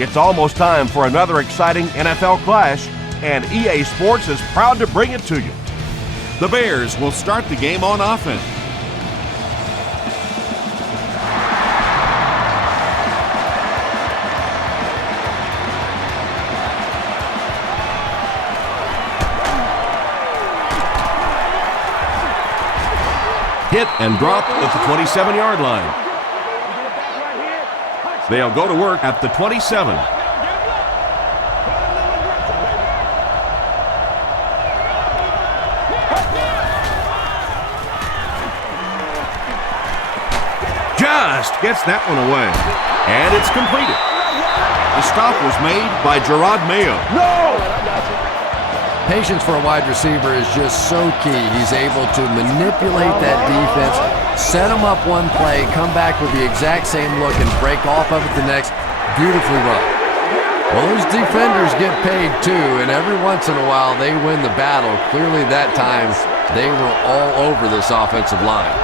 It's almost time for another exciting NFL clash, and EA Sports is proud to bring it to you. The Bears will start the game on offense. Hit and drop at the 27-yard line. They'll go to work at the 27. Just gets that one away. And it's completed. The stop was made by Gerard Mayo. Patience for a wide receiver is just so key. He's able to manipulate that defense, set them up one play, come back with the exact same look, and break off of it the next. Beautifully run. Well, those defenders get paid too, and every once in a while they win the battle. Clearly that time they were all over this offensive line.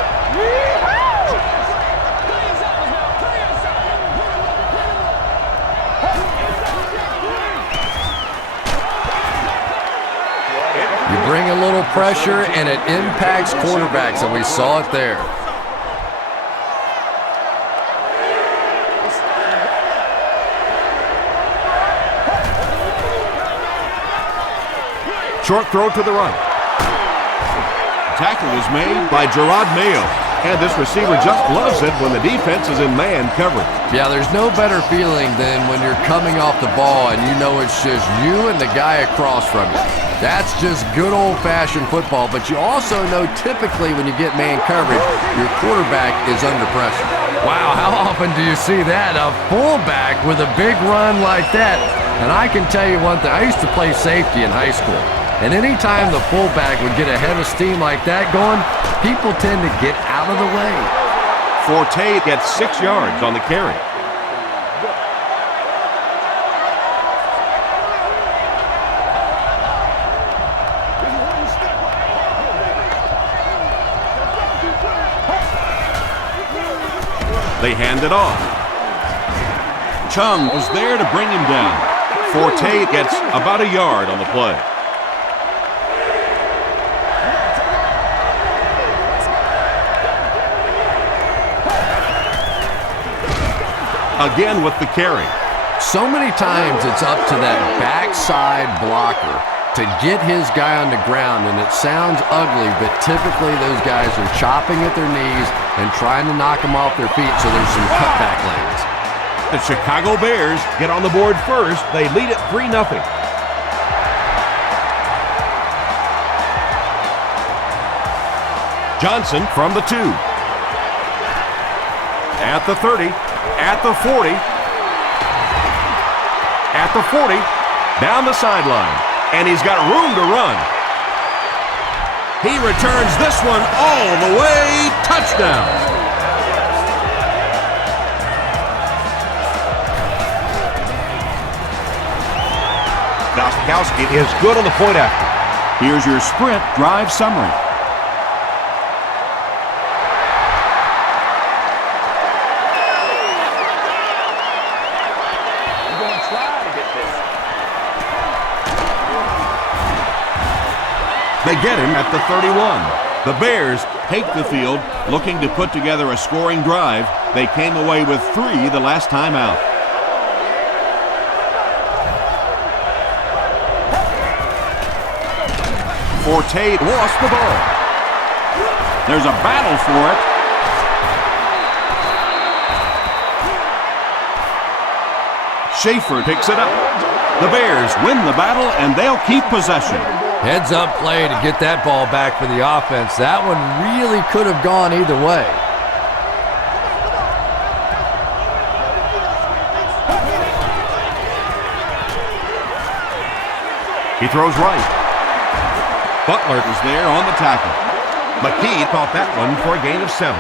Bring a little pressure, and it impacts quarterbacks, and we saw it there. Short throw to the right. Tackle was made by Gerard Mayo. And this receiver just loves it when the defense is in man coverage. Yeah, there's no better feeling than when you're coming off the ball and you know it's just you and the guy across from you. That's just good old-fashioned football, but you also know typically when you get man coverage, your quarterback is under pressure. Wow, how often do you see that? A fullback with a big run like that. And I can tell you one thing, I used to play safety in high school. And anytime the fullback would get a head of steam like that going, people tend to get out of the way. Forte gets 6 yards on the carry. They hand it off. Chung was there to bring him down. Forte gets about a yard on the play. Again with the carry. So many times it's up to that backside blocker to get his guy on the ground, and it sounds ugly, but typically those guys are chopping at their knees and trying to knock them off their feet, so there's some cutback lanes. The Chicago Bears get on the board first. They lead it 3-0. Johnson from the 2. At the 30. At the 40. At the 40. Down the sideline. And he's got room to run. He returns this one all the way. Touchdown. Gostkowski is good on the point after. Here's your sprint drive summary. They get him at the 31. The Bears take the field, looking to put together a scoring drive. They came away with 3 the last time out. Forte lost the ball. There's a battle for it. Schaefer picks it up. The Bears win the battle, and they'll keep possession. Heads up play to get that ball back for the offense. That one really could have gone either way. He throws right. Butler was there on the tackle. McKee caught that one for a gain of 7.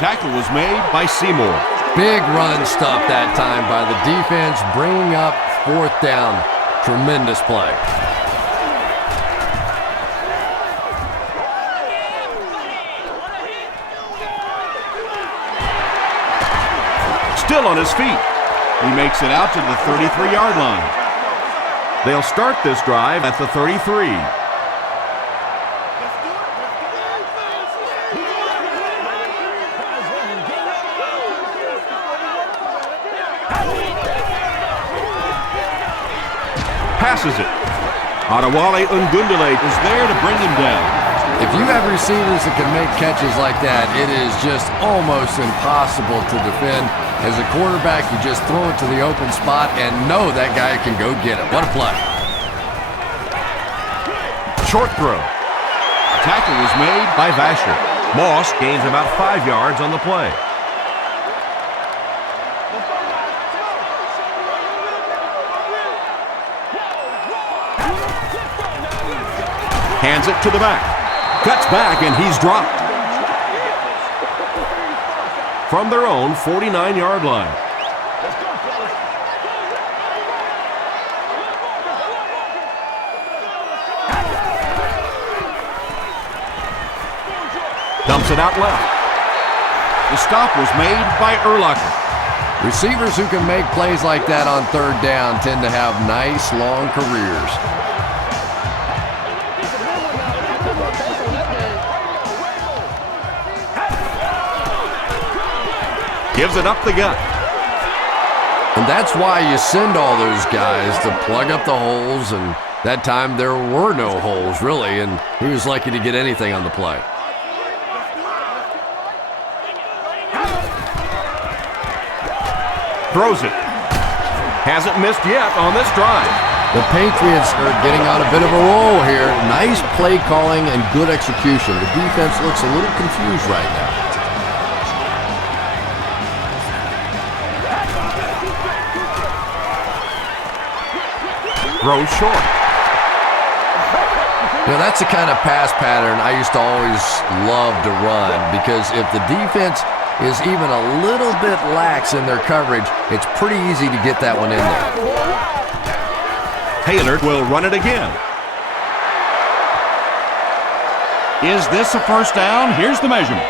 Tackle was made by Seymour. Big run stop that time by the defense, bringing up 4th down. Tremendous play. still on his feet. He makes it out to the 33-yard line. They'll start this drive at the 33. Passes it. Adewale Ungundule is there to bring him down. If you have receivers that can make catches like that, it is just almost impossible to defend. As a quarterback, you just throw it to the open spot and know that guy can go get it. What a play. Short throw. Tackle was made by Vasher. Moss gains about 5 yards on the play. Hands it to the back. Cuts back, and he's dropped. From their own 49-yard line. Dumps it out left. The stop was made by Urlacher. Receivers who can make plays like that on third down tend to have nice, long careers. Gives it up the gut. And that's why you send all those guys to plug up the holes, and that time there were no holes, really, and he was lucky to get anything on the play. Throws it. Hasn't missed yet on this drive. The Patriots are getting on a bit of a roll here. Nice play calling and good execution. The defense looks a little confused right now. Throws short. You know, that's the kind of pass pattern I used to always love to run, because if the defense is even a little bit lax in their coverage, it's pretty easy to get that one in there. Taylor will run it again. Is this a first down? Here's the measurement.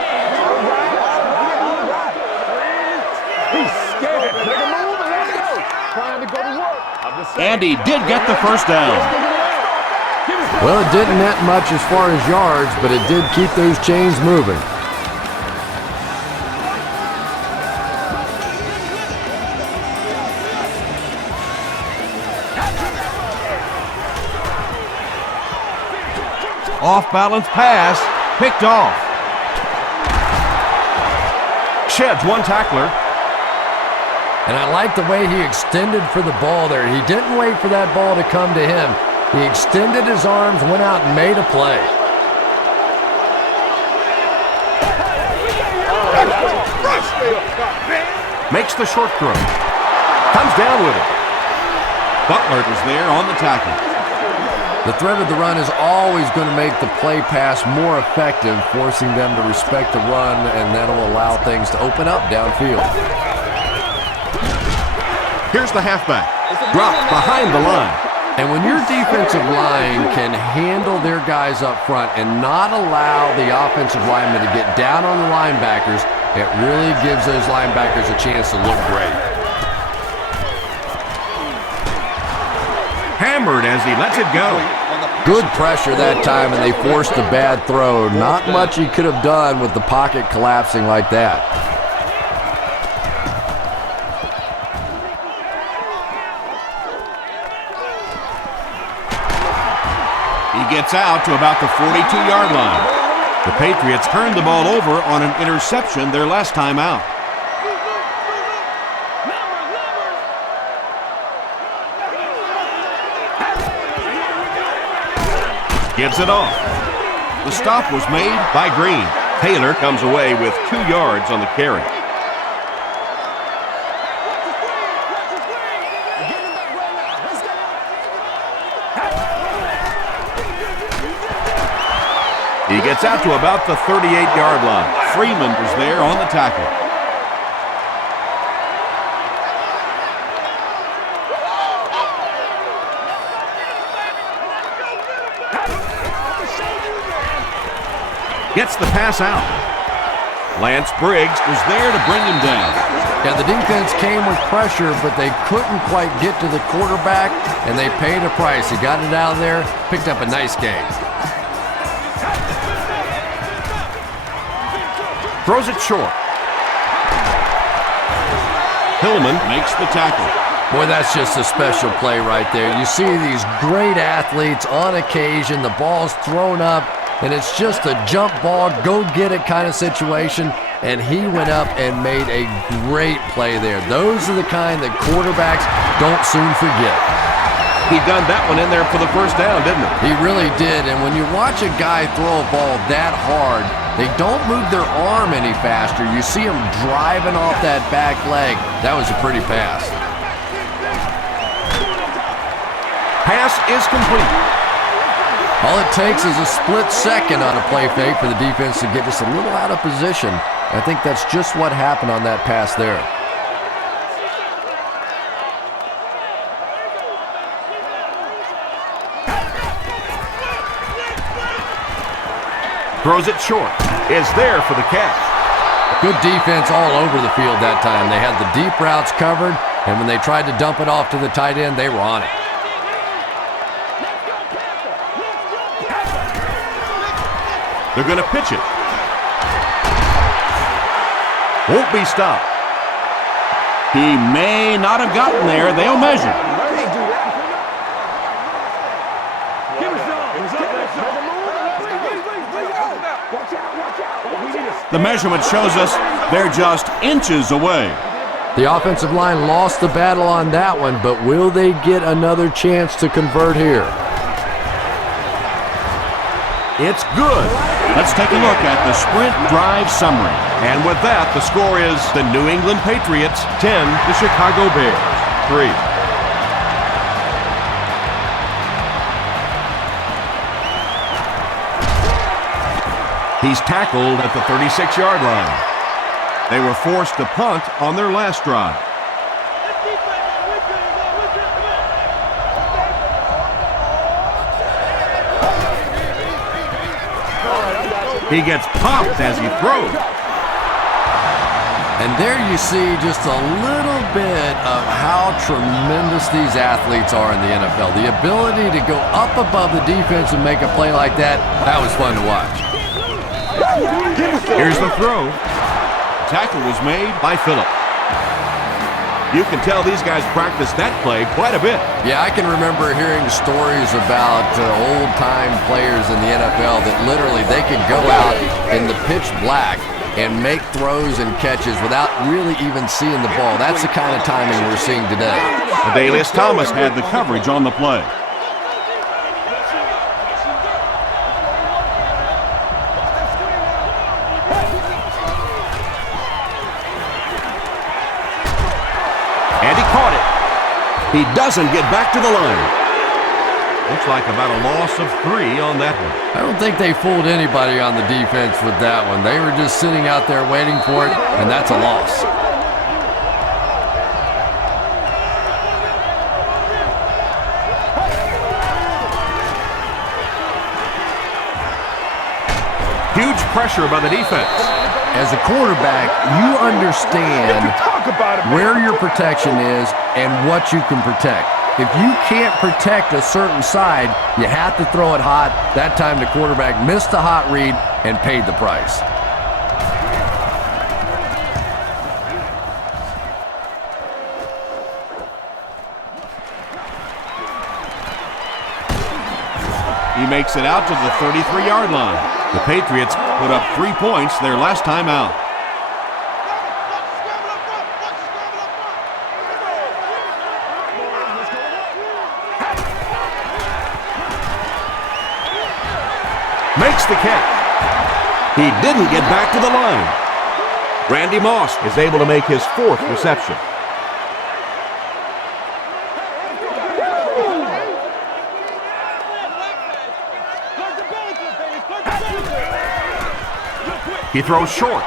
And he did get the first down. Well, it didn't net much as far as yards, but it did keep those chains moving. Off-balance pass, picked off. Sheds one tackler. And I like the way he extended for the ball there. He didn't wait for that ball to come to him. He extended his arms, went out and made a play. Makes the short throw. Comes down with it. Butler is there on the tackle. The threat of the run is always going to make the play pass more effective, forcing them to respect the run, and that'll allow things to open up downfield. Here's the halfback. Dropped behind the line. And when your defensive line can handle their guys up front and not allow the offensive linemen to get down on the linebackers, it really gives those linebackers a chance to look great. Hammered as he lets it go. Good pressure that time, and they forced a bad throw. Not much he could have done with the pocket collapsing like that. He gets out to about the 42-yard line. The Patriots turned the ball over on an interception their last time out. Gives it off. The stop was made by Green. Taylor comes away with 2 yards on the carry. He gets out to about the 38-yard line. Freeman is there on the tackle. Gets the pass out. Lance Briggs is there to bring him down. Yeah, the defense came with pressure, but they couldn't quite get to the quarterback, and they paid a price. He got it out of there, picked up a nice game. Throws it short. Hillman makes the tackle. Boy, that's just a special play right there. You see these great athletes on occasion, the ball's thrown up, and it's just a jump ball, go get it kind of situation, and he went up and made a great play there. Those are the kind that quarterbacks don't soon forget. He done that one in there for the first down, didn't he? He really did, and when you watch a guy throw a ball that hard, they don't move their arm any faster. You see him driving off that back leg. That was a pretty pass. Pass is complete. All it takes is a split second on a play fake for the defense to get just a little out of position. I think that's just what happened on that pass there. Throws it short. Is there for the catch. Good defense all over the field that time. They had the deep routes covered, and when they tried to dump it off to the tight end, they were on it. They're going to pitch it. Won't be stopped. He may not have gotten there. They'll measure. The measurement shows us they're just inches away. The offensive line lost the battle on that one, but will they get another chance to convert here? It's good. Let's take a look at the sprint drive summary. And with that, the score is the New England Patriots 10, the Chicago Bears 3. He's tackled at the 36-yard line. They were forced to punt on their last drive. He gets popped as he throws. And there you see just a little bit of how tremendous these athletes are in the NFL. The ability to go up above the defense and make a play like that, that was fun to watch. Here's the throw. Tackle was made by Phillip. You can tell these guys practice that play quite a bit. Yeah, I can remember hearing stories about old-time players in the NFL that literally they could go out in the pitch black and make throws and catches without really even seeing the ball. That's the kind of timing we're seeing today. Adalius Thomas had the coverage on the play. And he caught it. He doesn't get back to the line. Looks like about a loss of 3 on that one. I don't think they fooled anybody on the defense with that one. They were just sitting out there waiting for it, and that's a loss. Huge pressure by the defense. As a quarterback, you understand where your protection is and what you can protect. If you can't protect a certain side, you have to throw it hot. That time the quarterback missed the hot read and paid the price. He makes it out to the 33-yard line. The Patriots put up 3 points their last time out. Makes the catch. He didn't get back to the line. Randy Moss is able to make his 4th reception. He throws short.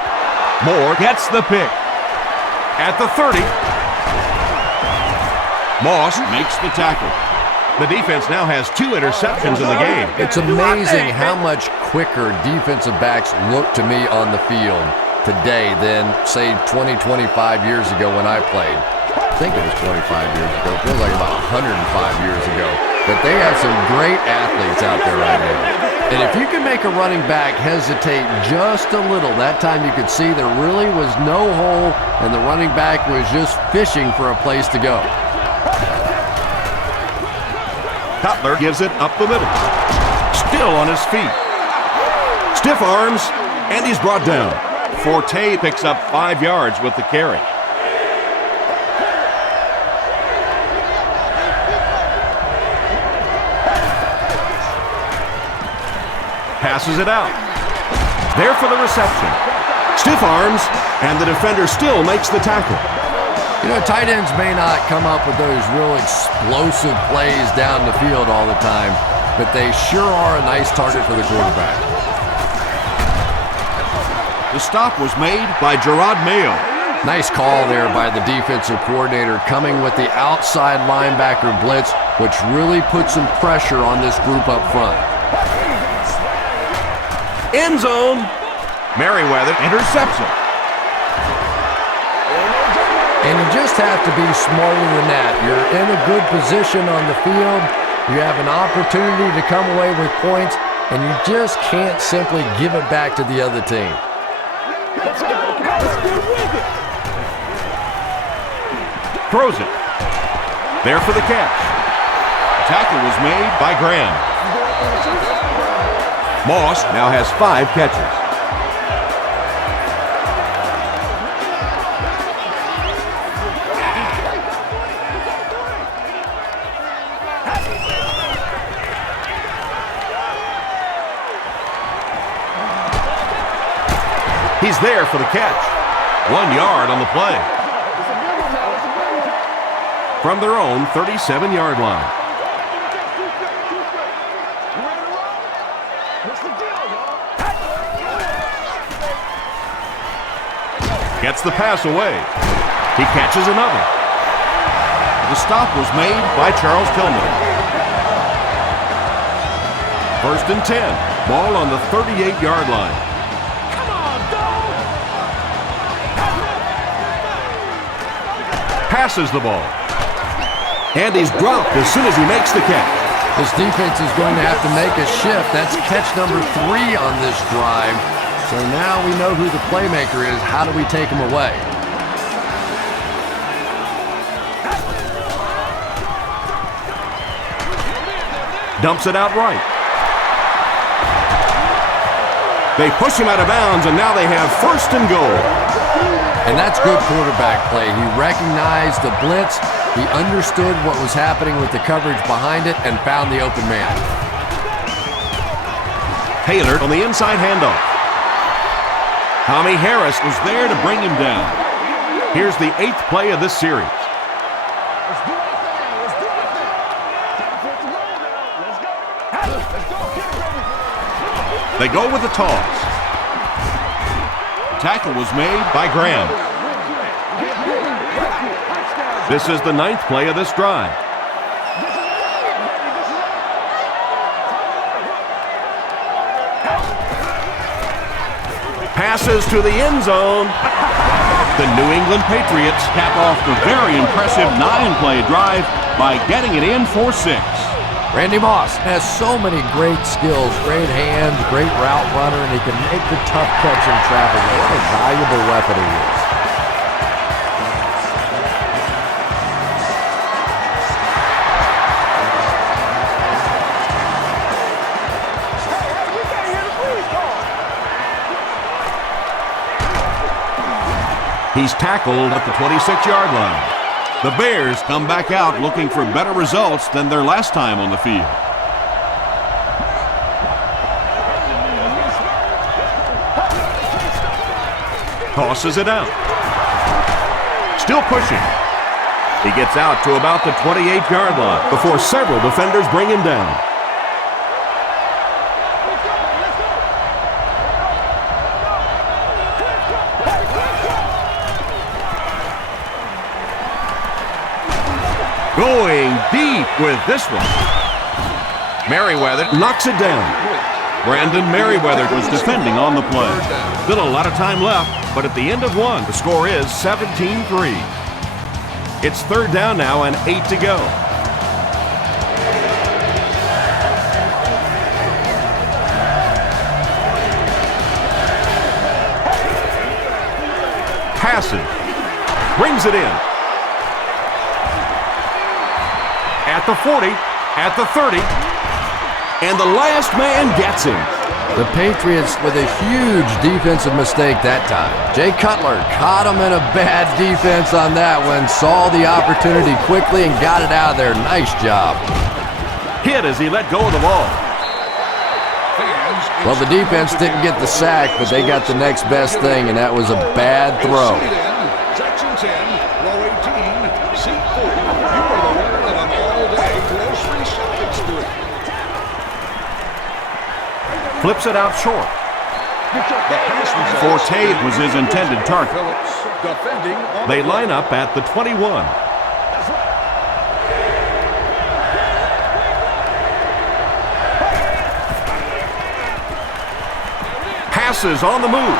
Moore gets the pick. At the 30. Moss makes the tackle. The defense now has 2 interceptions in the game. It's amazing how much quicker defensive backs look to me on the field. today than, say, 20, 25 years ago when I played. I think it was 25 years ago. It feels like about 105 years ago. But they have some great athletes out there right now. And if you can make a running back hesitate just a little, that time you could see there really was no hole and the running back was just fishing for a place to go. Cutler gives it up the middle. Still on his feet. Stiff arms, and he's brought down. Forte picks up 5 yards with the carry. Passes it out. There for the reception. Stiff arms, and the defender still makes the tackle. You know, tight ends may not come up with those real explosive plays down the field all the time, but they sure are a nice target for the quarterback. The stop was made by Gerard Mayo. Nice call there by the defensive coordinator, coming with the outside linebacker blitz, which really puts some pressure on this group up front. End zone. Merriweather intercepts it. And you just have to be smarter than that. You're in a good position on the field. You have an opportunity to come away with points, and you just can't simply give it back to the other team. Throws it. There for the catch. Tackle was made by Graham. Moss now has 5 catches. He's there for the catch. 1 yard on the play. From their own 37-yard line. Gets the pass away. He catches another. The stop was made by Charles Tillman. 1st and 10. Ball on the 38-yard line. Passes the ball. And he's dropped as soon as he makes the catch. This defense is going to have to make a shift. That's catch number 3 on this drive. So now we know who the playmaker is. How do we take him away? Dumps it out right. They push him out of bounds, and now they have 1st and goal. And that's good quarterback play. He recognized the blitz. He understood what was happening with the coverage behind it and found the open man. Taylor on the inside handoff. Tommy Harris was there to bring him down. Here's the 8th play of this series. They go with the toss. Tackle was made by Graham. This is the 9th play of this drive. Passes to the end zone. The New England Patriots cap off the very impressive 9-play drive by getting it in for 6. Randy Moss has so many great skills, great hands, great route runner, and he can make the tough catch in traffic. What a valuable weapon he is. He's tackled at the 26-yard line. The Bears come back out looking for better results than their last time on the field. Tosses it out. Still pushing. He gets out to about the 28-yard line before several defenders bring him down. Going deep with this one. Merriweather Knocks it down. Brandon Merriweather was defending on the play. Still a lot of time left. but at the end of one, the score is 17-3. It's third down now and 8 to go. Passes. Brings it in. At the 40, at the 30, and the last man gets him. The Patriots with a huge defensive mistake that time. Jay Cutler caught him in a bad defense on that one, saw the opportunity quickly and got it out of there. Nice job. Hit as he let go of the ball. Well, the defense didn't get the sack, but they got the next best thing, and that was a bad throw. Section 10, row 18, seat 4. You are the winner of an all-day grocery shopping spree. Flips it out short. Forte was his intended target. They line up at the 21. Passes on the move.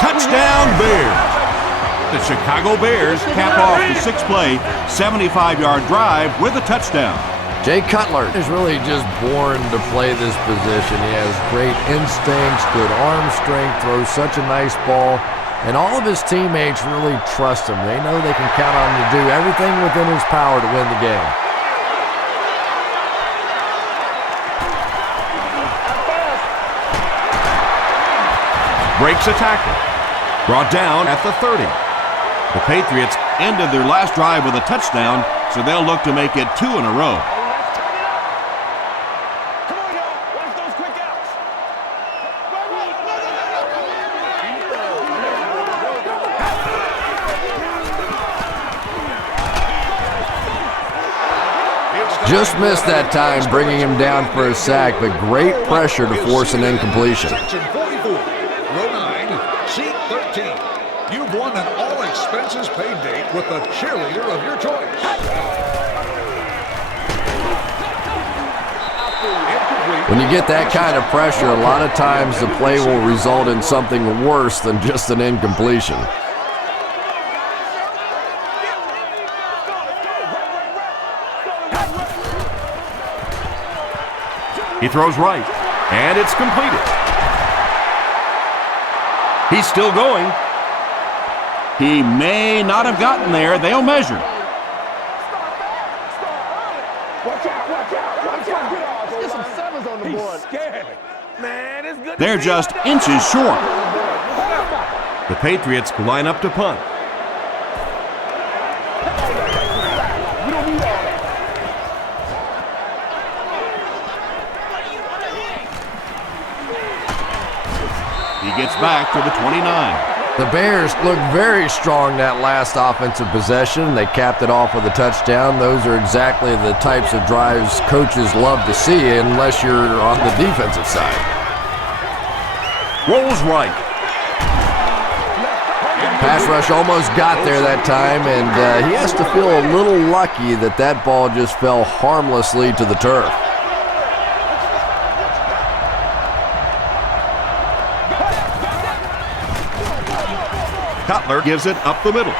Touchdown Bears. The Chicago Bears cap off the 6-play, 75-yard drive with a touchdown. Jay Cutler is really just born to play this position. He has great instincts, good arm strength, throws such a nice ball, and all of his teammates really trust him. They know they can count on him to do everything within his power to win the game. Breaks a tackle. Brought down at the 30. The Patriots ended their last drive with a touchdown, so they'll look to make it 2 in a row. Just missed that time, bringing him down for a sack, but great pressure to force an incompletion. Section 44, row 9, seat 13. You've won an all-expenses-paid date with the cheerleader of your choice. When you get that kind of pressure, a lot of times the play will result in something worse than just an incompletion. He throws right, and it's completed. He's still going. He may not have gotten there. They'll measure. They're just inches short. The Patriots line up to punt. He gets back to the 29. The Bears looked very strong that last offensive possession. They capped it off with a touchdown. Those are exactly the types of drives coaches love to see unless you're on the defensive side. Rolls right. Pass rush almost got there that time, and he has to feel a little lucky that that ball just fell harmlessly to the turf. Cutler gives it up the middle.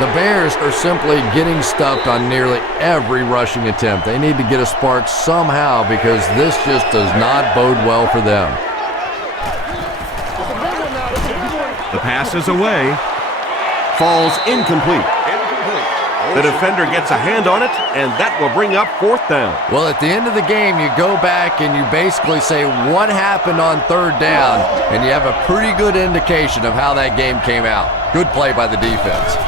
The Bears are simply getting stuffed on nearly every rushing attempt. They need to get a spark somehow because this just does not bode well for them. The pass is away. Falls incomplete. The defender gets a hand on it, and that will bring up 4th down. Well, at the end of the game, you go back and you basically say what happened on 3rd down, and you have a pretty good indication of how that game came out. Good play by the defense.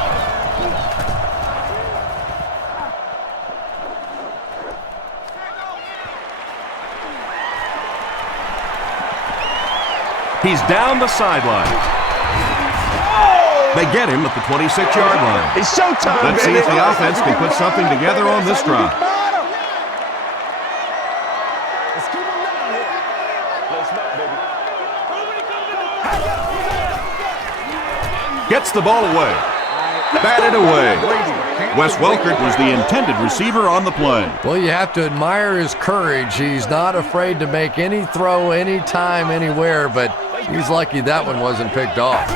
He's down the sideline. They get him at the 26-yard line. It's showtime, Let's see if the offense can put something together on this drive. Gets the ball away. Batted away. Wes Welkert was the intended receiver on the play. Well, you have to admire his courage. He's not afraid to make any throw, anytime, anywhere, but he's lucky that one wasn't picked off.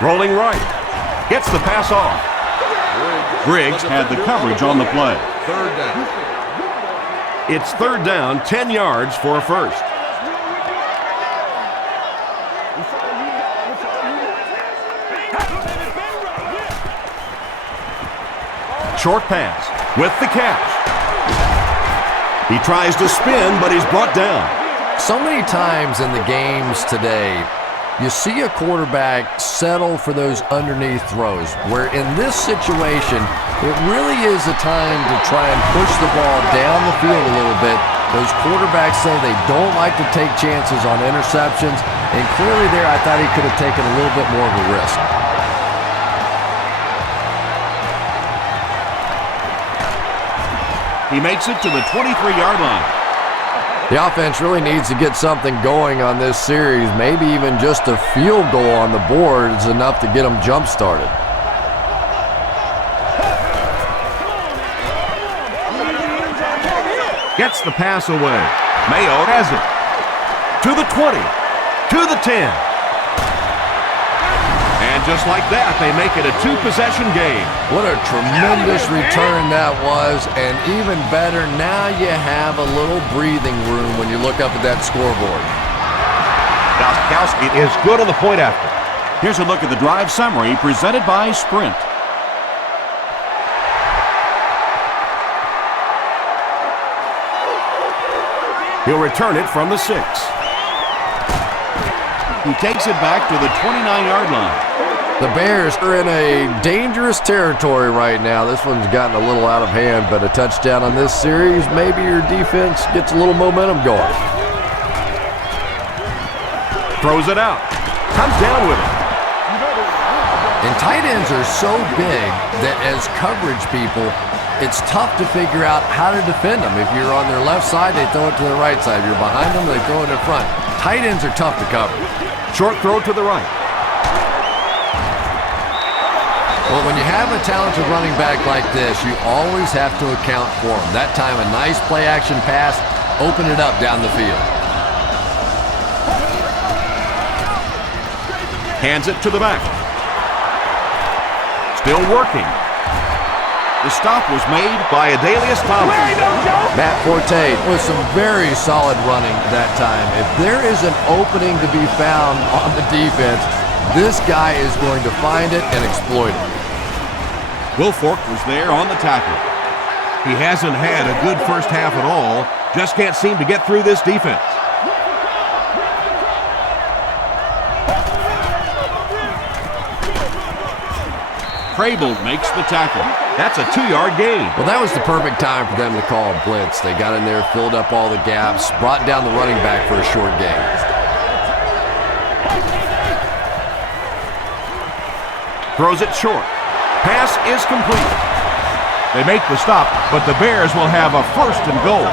Rolling right. Gets the pass off. Griggs had the coverage on the play. Third down. It's third down, 10 yards for a first. Short pass with the catch. He tries to spin, but he's brought down. So many times in the games today, you see a quarterback settle for those underneath throws, where in this situation, it really is a time to try and push the ball down the field a little bit. Those quarterbacks, though, they don't like to take chances on interceptions, and clearly there I thought he could have taken a little bit more of a risk. He makes it to the 23-yard line. The offense really needs to get something going on this series. Maybe even just a field goal on the board is enough to get them jump-started. Gets the pass away. Mayo has it. To the 20. To the 10. And just like that, they make it a two-possession game. What a tremendous return that was, and even better, now you have a little breathing room when you look up at that scoreboard. Gostkowski is good on the point after. Here's a look at the drive summary presented by Sprint. He'll return it from the 6. He takes it back to the 29-yard line. The Bears are in a dangerous territory right now. This one's gotten a little out of hand, but a touchdown on this series, maybe your defense gets a little momentum going. Throws it out. Comes down with it. And tight ends are so big that as coverage people, it's tough to figure out how to defend them. If you're on their left side, they throw it to their right side. If you're behind them, they throw it in front. Tight ends are tough to cover. Short throw to the right. Well, when you have a talented running back like this, you always have to account for him. That time, a nice play-action pass, open it up down the field. Hands it to the back. Still working. The stop was made by Adalius Thomas. Matt Forte with some very solid running that time. If there is an opening to be found on the defense, this guy is going to find it and exploit it. Wilfork was there on the tackle. He hasn't had a good first half at all. Just can't seem to get through this defense. Crable makes the tackle. That's a 2-yard gain. Well, that was the perfect time for them to call a blitz. They got in there, filled up all the gaps, brought down the running back for a short gain. Throws it short. Pass is complete. They make the stop, but the Bears will have a first and goal.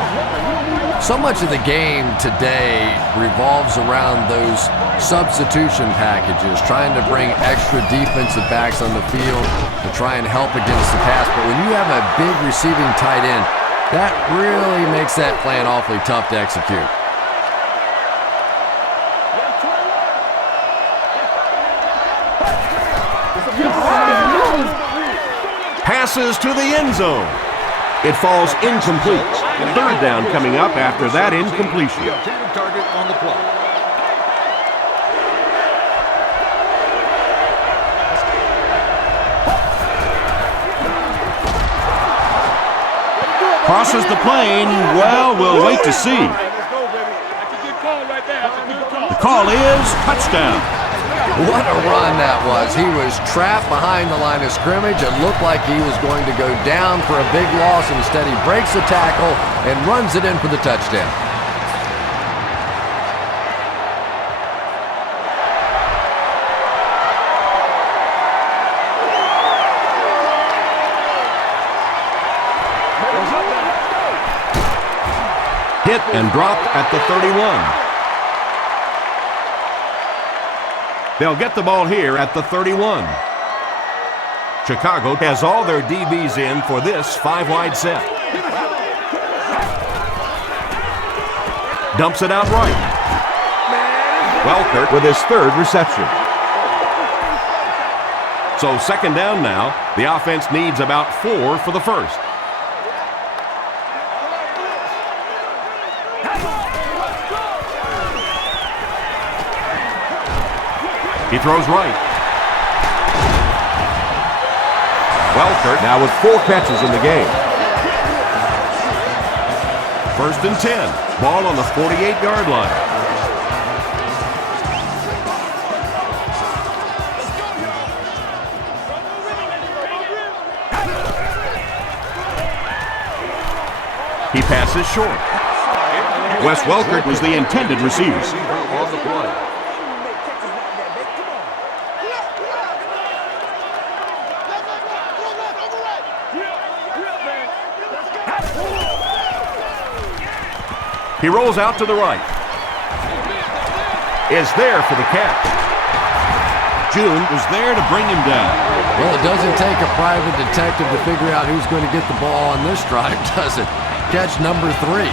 So much of the game today revolves around those substitution packages, trying to bring extra defensive backs on the field to try and help against the pass. But when you have a big receiving tight end, that really makes that plan awfully tough to execute. Passes to the end zone. It falls incomplete. Third down coming up after that incompletion. The intended target on the play. Crosses the plane. Well, we'll wait to see. The call is touchdown. What a run that was. He was trapped behind the line of scrimmage. It looked like he was going to go down for a big loss. Instead, he breaks the tackle and runs it in for the touchdown. Hit and dropped at the 31. They'll get the ball here at the 31. Chicago has all their DBs in for this 5-wide set. Dumps it out right. Welker with his third reception. So second down now. The offense needs about 4 for the first. He throws right. Welker now with 4 catches in the game. First and 10. Ball on the 48-yard line. He passes short. Wes Welker was the intended receiver. On the play. He rolls out to the right. Is there for the catch. June was there to bring him down. Well, it doesn't take a private detective to figure out who's going to get the ball on this drive, does it? Catch number 3.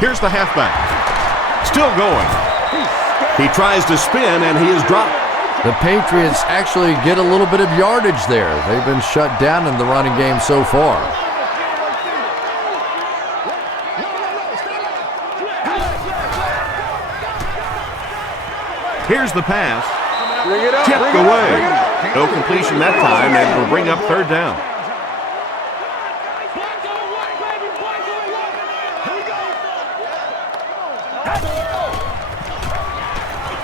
Here's the halfback. Still going. He tries to spin, and he is dropped. The Patriots actually get a little bit of yardage there. They've been shut down in the running game so far. Here's the pass. Tipped away. No completion that time, and will bring up third down.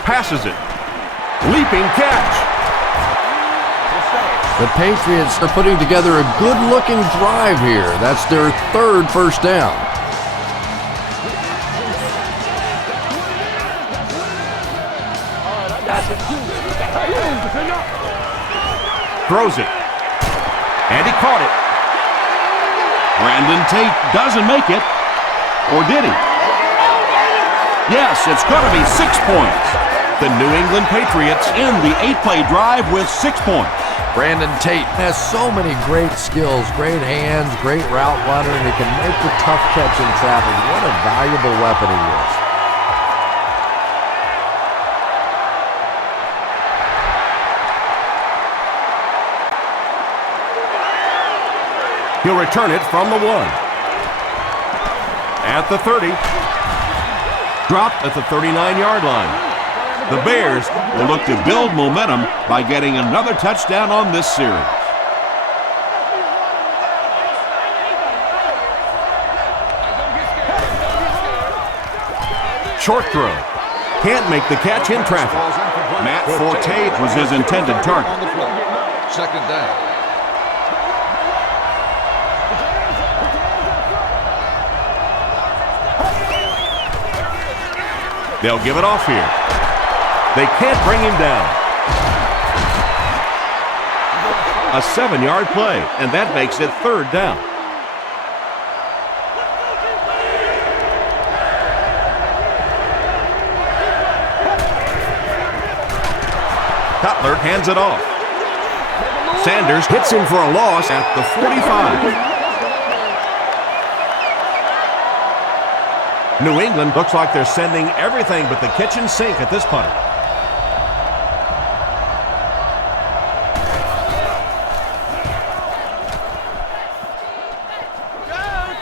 Passes it. Leaping catch. The Patriots are putting together a good-looking drive here. That's their 3rd first down. Throws it. And he caught it. Brandon Tate doesn't make it. Or did he? Yes, it's going to be 6 points. The New England Patriots In the 8-play drive with 6 points. Brandon Tate has so many great skills, great hands, great route runner, and he can make the tough catch in traffic. What a valuable weapon he is. He'll return it from the 1. At the 30. Dropped at the 39-yard line. The Bears will look to build momentum by getting another touchdown on this series. Short throw. Can't make the catch in traffic. Matt Forte was his intended target. On the play. Second down. They'll give it off here. They can't bring him down. A 7-yard play, and that makes it third down. Cutler hands it off. Sanders hits him for a loss at the 45. New England looks like they're sending everything but the kitchen sink at this punt.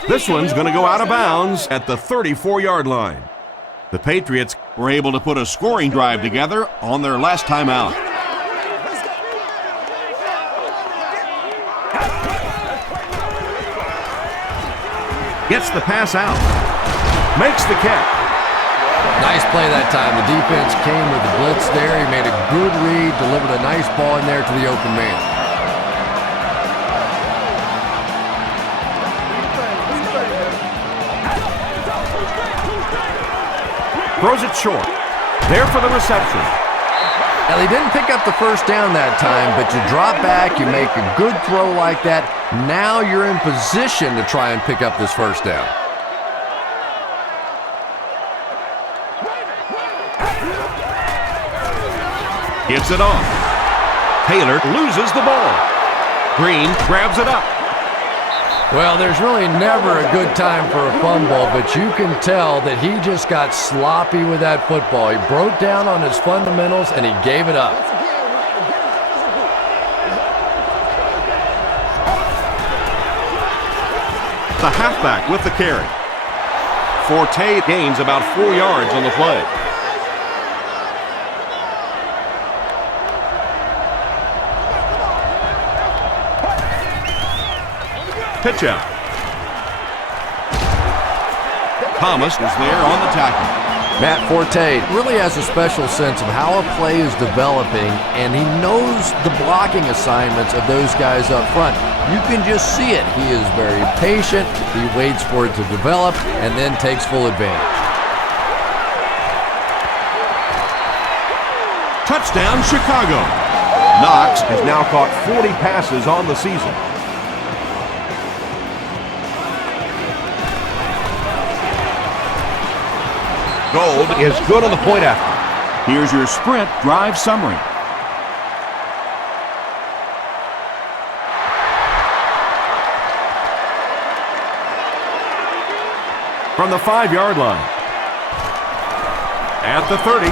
This one's going to go out of bounds at the 34-yard line. The Patriots Were able to put a scoring drive together on their last time out. Gets the pass out. Makes the catch. Nice play that time. The defense came with the blitz there. He made a good read, delivered a nice ball in there to the open man. Throws it short. There for the reception. Now, they didn't pick up the first down that time, but you drop back, you make a good throw like that. Now you're in position to try and pick up this first down. Gets it off. Taylor loses the ball. Green grabs it up. Well, there's really never a good time for a fumble, but you can tell that he just got sloppy with that football. He broke down on his fundamentals, and he gave it up. The halfback with the carry. Forte gains about 4 yards on the play. Pitch out. Thomas is there on the tackle. Matt Forte really has a special sense of how a play is developing, and he knows the blocking assignments of those guys up front. You can just see it. He is very patient. He waits for it to develop and then takes full advantage. Touchdown, Chicago. Knox has now caught 40 passes on the season. Gold is good on the point after. Here's your sprint drive summary. From the 5-yard line. At the 30.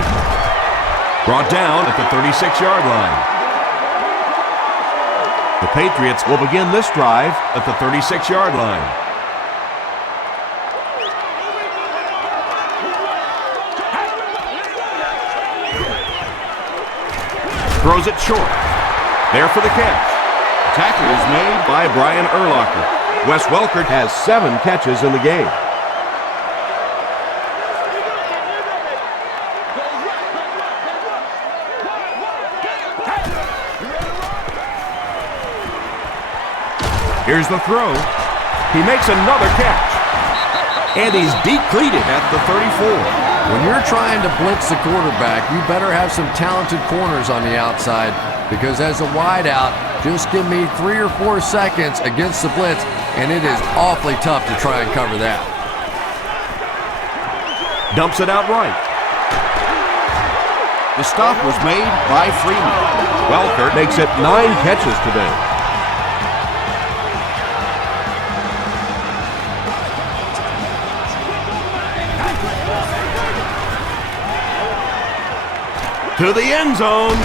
Brought down at the 36-yard line. The Patriots will begin this drive at the 36-yard line. Throws it short. There for the catch. Tackle is made by Brian Urlacher. Wes Welker has 7 catches in the game. Here's the throw. He makes another catch. And he's depleted at the 34. When you're trying to blitz the quarterback, you better have some talented corners on the outside, because as a wideout, just give me 3 or 4 seconds against the blitz, and it is awfully tough to try and cover that. Dumps it out right. The stop was made by Freeman. Welker makes it 9 catches today. To the end zone.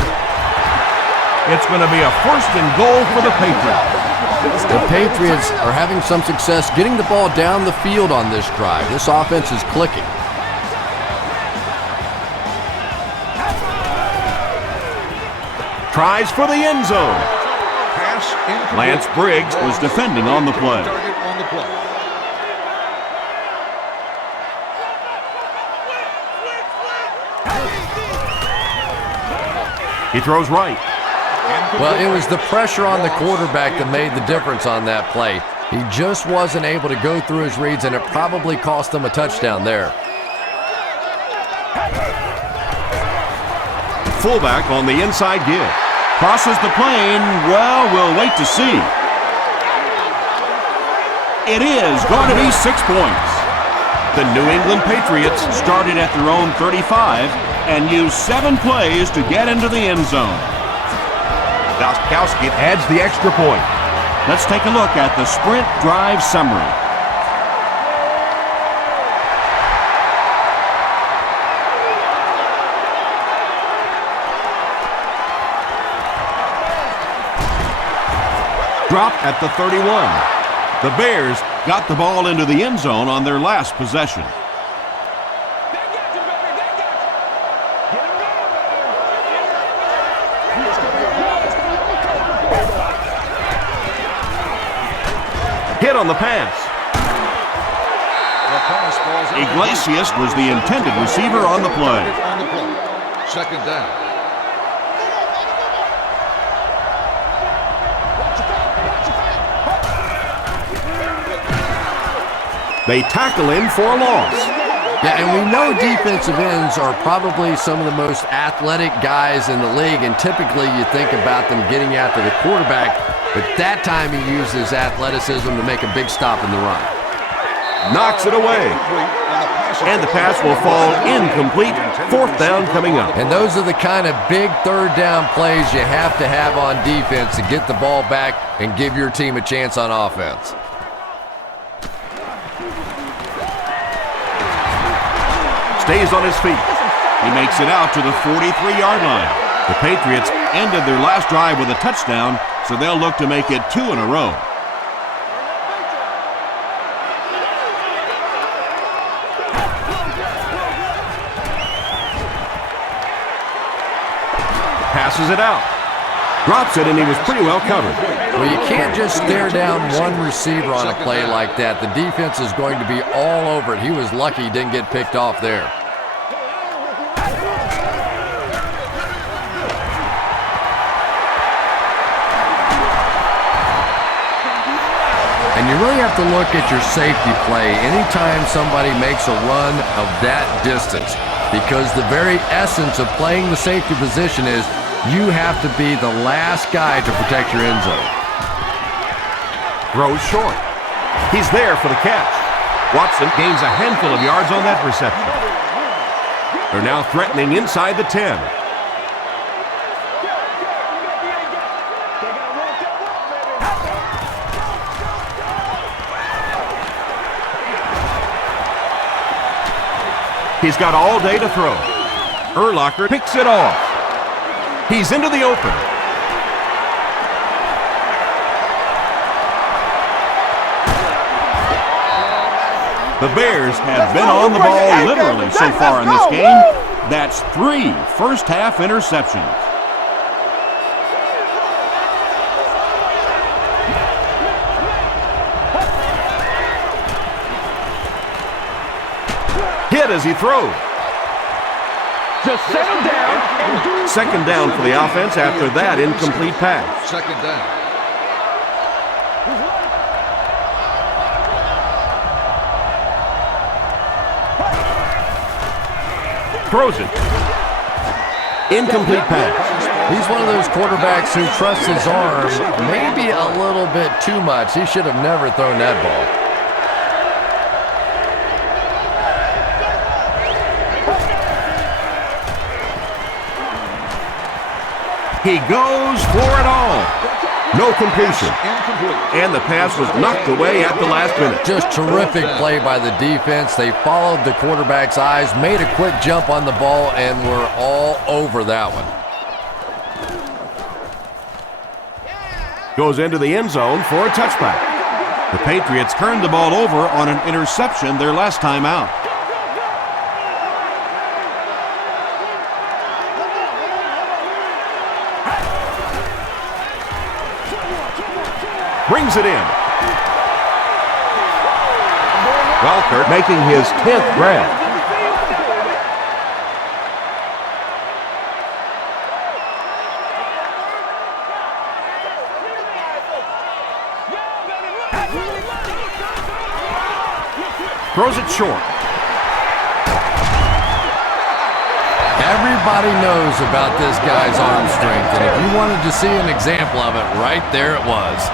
It's going to be a 1st and goal for the Patriots. The Patriots are having some success getting the ball down the field on this drive. This offense is clicking. Tries for the end zone. Lance Briggs was defending on the play. He throws right. Well, it was the pressure on the quarterback that made the difference on that play. He just wasn't able to go through his reads, and it probably cost him a touchdown there. Fullback on the inside give. Crosses the plane. Well, we'll wait to see. It is going to be 6 points. The New England Patriots started at their own 35 and used 7 plays to get into the end zone. Gostkowski adds the extra point. Let's take a look at the sprint drive summary. Dropped at the 31. The Bears got the ball into the end zone on their last possession. Hit on the pass. Iglesias was the intended receiver on the play. 2nd down. They tackle him for a loss. Yeah, and we know defensive ends are probably some of the most athletic guys in the league, and typically you think about them getting after the quarterback, but that time he uses athleticism to make a big stop in the run. knocks it away. And the pass will fall incomplete. 4th down coming up. And those are the kind of big 3rd down plays you have to have on defense to get the ball back and give your team a chance on offense. Stays on his feet. He makes it out to the 43-yard line. The Patriots ended their last drive with a touchdown, so they'll look to make it 2 in a row. Passes it out. Drops it, and he was pretty well covered. Well, you can't just stare down one receiver on a play like that. The defense is going to be all over it. He was lucky he didn't get picked off there. And you really have to look at your safety play anytime somebody makes a run of that distance, because the very essence of playing the safety position is you have to be the last guy to protect your end zone. Throws short. He's there for the catch. Watson gains a handful of yards on that reception. They're now threatening inside the 10. He's got all day to throw. Urlacher picks it off. He's into the open. The Bears have been on the ball literally so far in this game. That's 3 first-half interceptions. Hit as he throws. Just settle down. 2nd down for the offense after that incomplete pass. 2nd down. Throws it. Incomplete pass. He's one of those quarterbacks who trusts his arm maybe a little bit too much. He should have never thrown that ball. He goes for it all. No completion. And the pass was knocked away at the last minute. Just terrific play by the defense. They followed the quarterback's eyes, made a quick jump on the ball, and were all over that one. Goes into the end zone for a touchback. The Patriots turned the ball over on an interception their last time out. Brings it in. Welker making his 10th grab. Throws it short. Everybody knows about this guy's arm strength, and if you wanted to see an example of it, right there it was.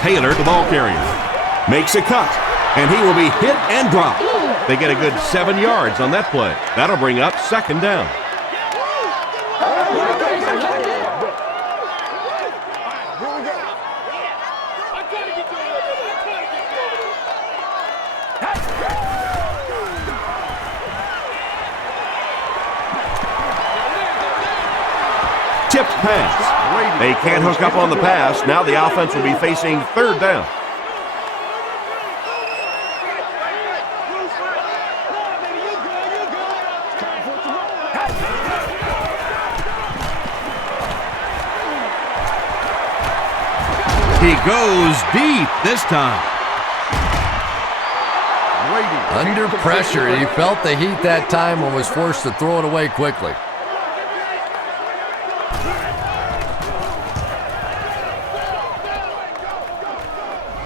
Taylor, the ball carrier, makes a cut, and he will be hit and dropped. They get a good 7 yards on that play. That'll bring up 2nd down. Tipped pass. They can't hook up on the pass. Now the offense will be facing 3rd down. He goes deep this time. Under pressure, he felt the heat that time and was forced to throw it away quickly.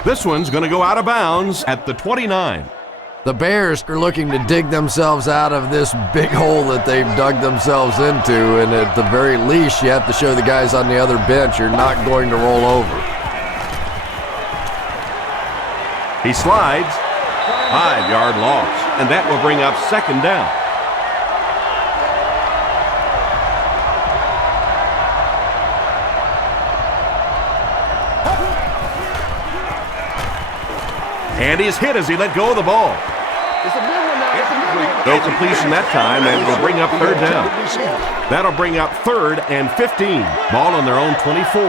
This one's going to go out of bounds at the 29. The Bears are looking to dig themselves out of this big hole that they've dug themselves into, and at the very least, you have to show the guys on the other bench you're not going to roll over. He slides. 5-yard loss, and that will bring up second down. And he's hit as he let go of the ball. It's a big one now. It's a big one. No completion that time, and will bring up third down. That'll bring up 3rd and 15. Ball on their own 24.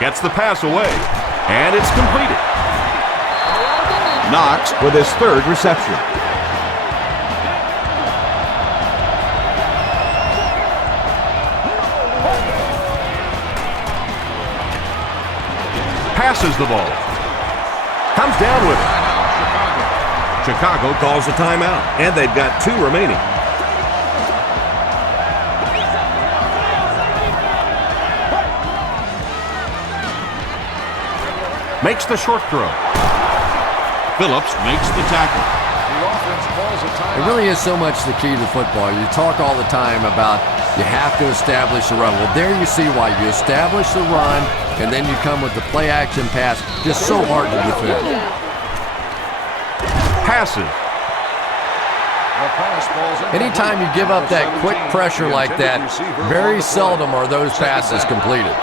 Gets the pass away, and it's completed. Knox with his 3rd reception. Passes the ball. Comes down with it. Chicago calls a timeout, and they've got 2 remaining. Makes the short throw. Phillips makes the tackle. It really is so much the key to football. You talk all the time about you have to establish the run. Well, there you see why. You establish the run, and then you come with the play-action pass. Just so hard to defend. Passes. Anytime you give up that quick pressure like that, very seldom are those passes completed.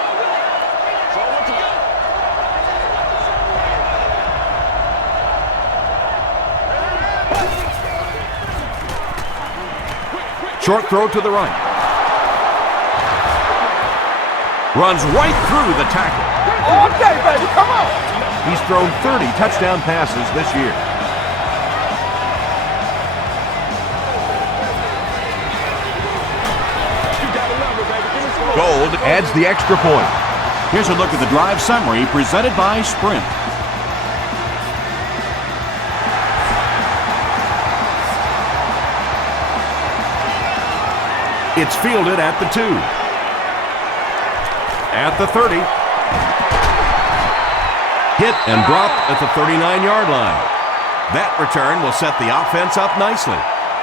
Short throw to the right. Runs right through the tackle. Okay, baby, come on. He's thrown 30 touchdown passes this year. Gold adds the extra point. Here's a look at the drive summary presented by Sprint. It's fielded at the 2. At the 30. Hit and dropped at the 39-yard line. That return will set the offense up nicely.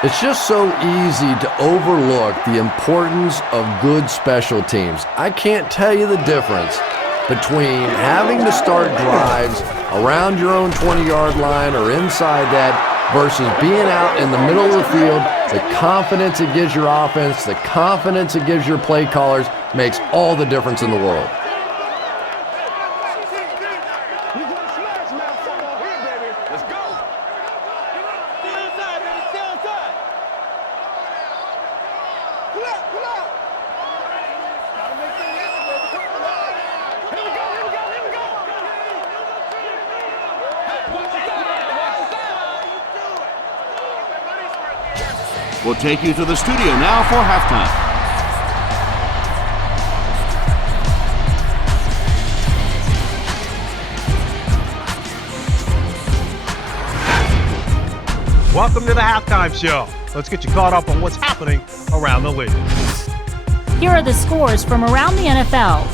It's just so easy to overlook the importance of good special teams. I can't tell you the difference between having to start drives around your own 20-yard line or inside that versus being out in the middle of the field. The confidence it gives your offense, the confidence it gives your play callers makes all the difference in the world. We'll take you to the studio now for halftime. Welcome to the halftime show. Let's get you caught up on what's happening around the league. Here are the scores from around the NFL.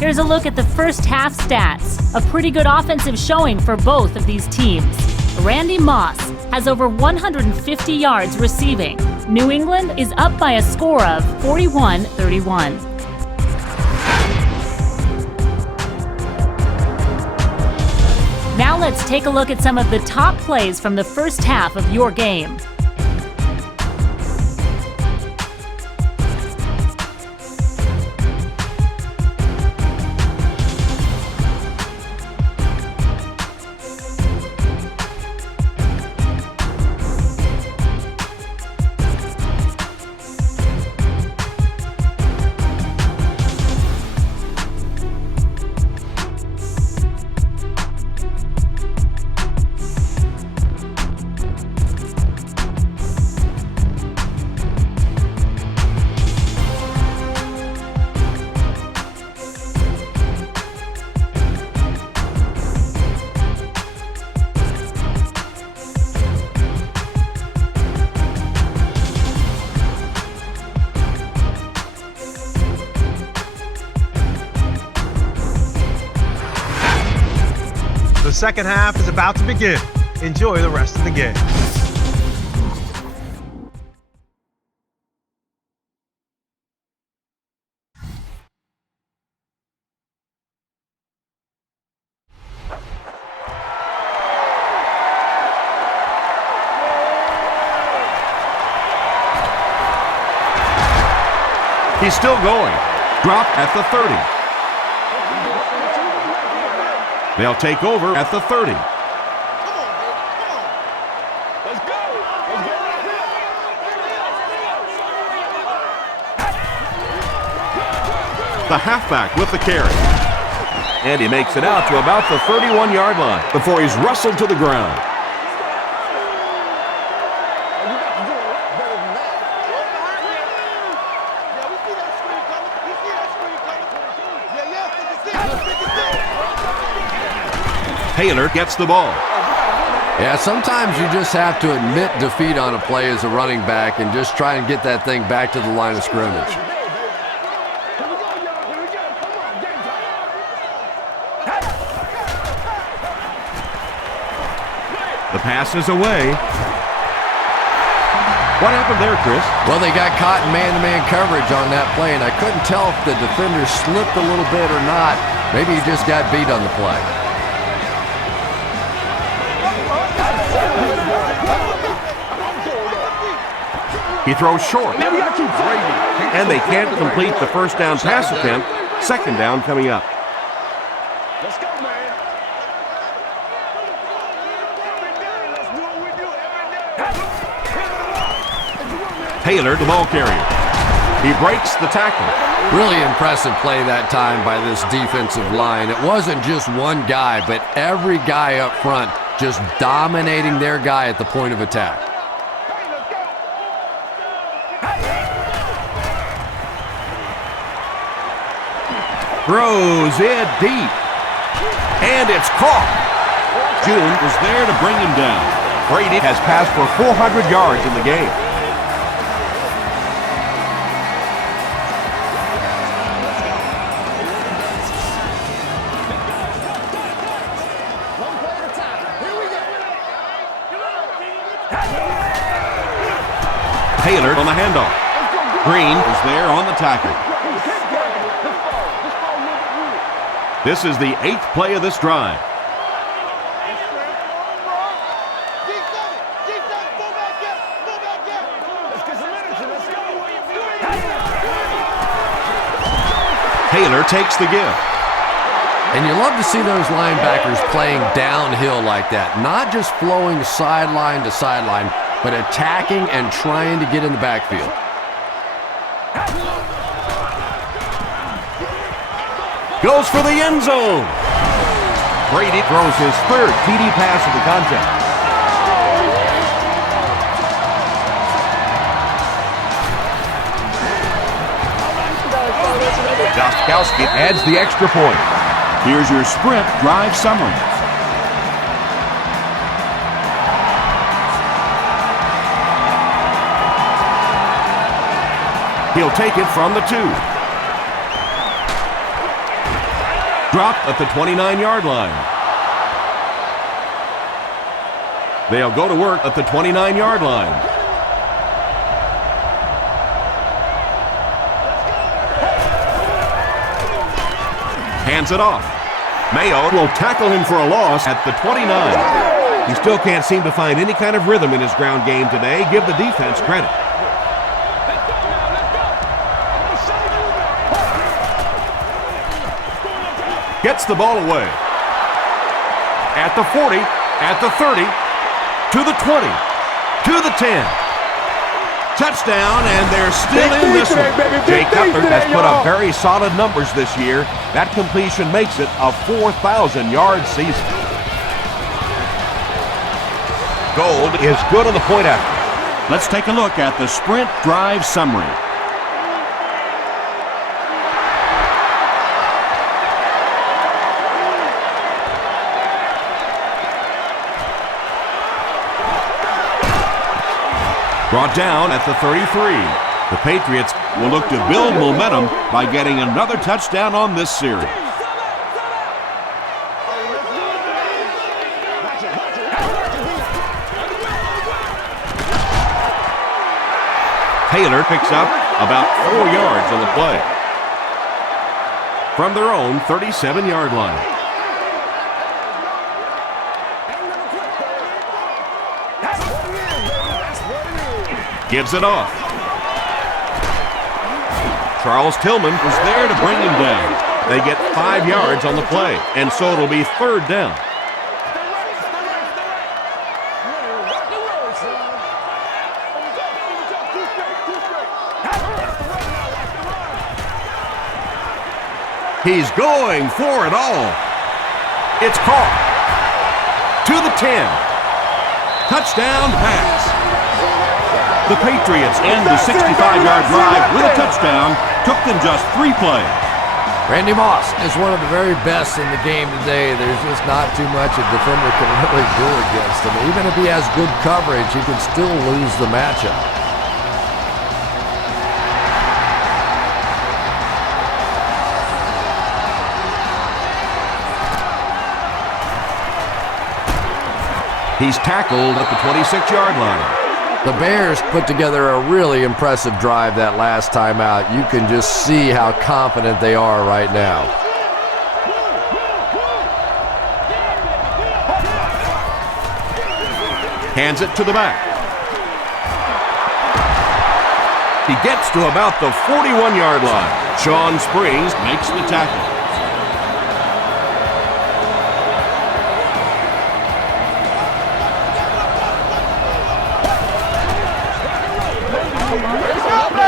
Here's a look at the first half stats. A pretty good offensive showing for both of these teams. Randy Moss has over 150 yards receiving. New England is up by a score of 41-31. Now let's take a look at some of the top plays from the first half of your game. The second half is about to begin. Enjoy the rest of the game. He's still going. Drop at the 30. They'll take over at the 30. The halfback with the carry. And he makes it out to about the 31-yard line before he's wrestled to the ground. Taylor gets the ball. Yeah, sometimes you just have to admit defeat on a play as a running back and just try and get that thing back to the line of scrimmage. The pass is away. What happened there, Chris? Well, they got caught in man-to-man coverage on that play, and I couldn't tell if the defender slipped a little bit or not. Maybe he just got beat on the play. He throws short. And they can't complete the first down pass attempt. Second down coming up. Let's go, man. Taylor, the ball carrier. He breaks the tackle. Really impressive play that time by this defensive line. It wasn't just one guy, but every guy up front just dominating their guy at the point of attack. Throws it deep. And it's caught. June was there to bring him down. Brady has passed for 400 yards in the game. Taylor on the handoff. Green was there on the tackle. This is the 8th play of this drive. Taylor takes the give. And you love to see those linebackers playing downhill like that, not just flowing sideline to sideline, but attacking and trying to get in the backfield. Goes for the end zone. Brady throws his 3rd TD pass of the contest. Gostkowski adds the extra point. Here's your sprint drive summary. He'll take it from the 2. Dropped at the 29-yard line. They'll go to work at the 29-yard line. Hands it off. Mayo will tackle him for a loss at the 29. He still can't seem to find any kind of rhythm in his ground game today. Give the defense credit. Gets the ball away. At the 40, at the 30, to the 20, to the 10. Touchdown, and they're still in this one. Jay Cutler has put up very solid numbers this year. That completion makes it a 4,000-yard season. Gold is good on the point after. Let's take a look at the sprint drive summary. Brought down at the 33. The Patriots will look to build momentum by getting another touchdown on this series. Taylor picks up about 4 yards on the play from their own 37-yard line. Gives it off. Charles Tillman was there to bring him down. They get 5 yards on the play, and so it'll be 3rd down. He's going for it all. It's caught. To the 10. Touchdown pass. The Patriots end the 65-yard drive with a touchdown. Took them just 3 plays. Randy Moss is one of the very best in the game today. There's just not too much a defender can really do against him. Even if he has good coverage, he can still lose the matchup. He's tackled at the 26-yard line. The Bears put together a really impressive drive that last time out. You can just see how confident they are right now. Hands it to the back. He gets to about the 41-yard line. Sean Springs makes the tackle.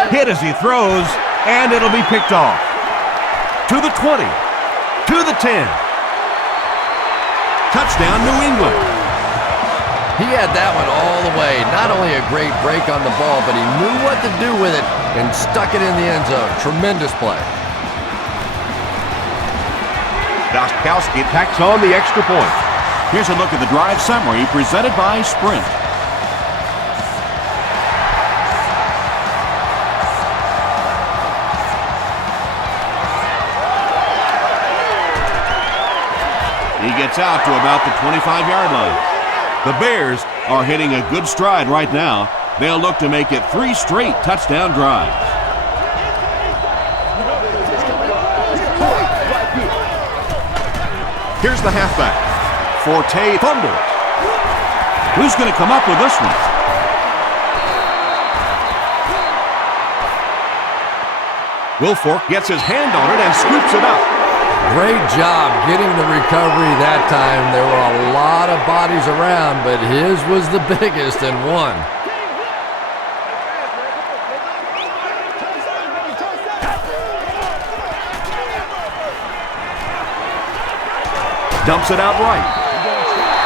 Hit as he throws, and it'll be picked off. To the 20, to the 10. Touchdown, New England. He had that one all the way. Not only a great break on the ball, but he knew what to do with it and stuck it in the end zone. Tremendous play. Gostkowski tacks on the extra point. Here's a look at the drive summary presented by Sprint. He gets out to about the 25-yard line. The Bears are hitting a good stride right now. They'll look to make it 3 straight touchdown drives. Here's the halfback. Forte fumbles. Who's going to come up with this one? Wilfork gets his hand on it and scoops it up. Great job getting the recovery that time. There were a lot of bodies around, but his was the biggest and won. Dumps it out right.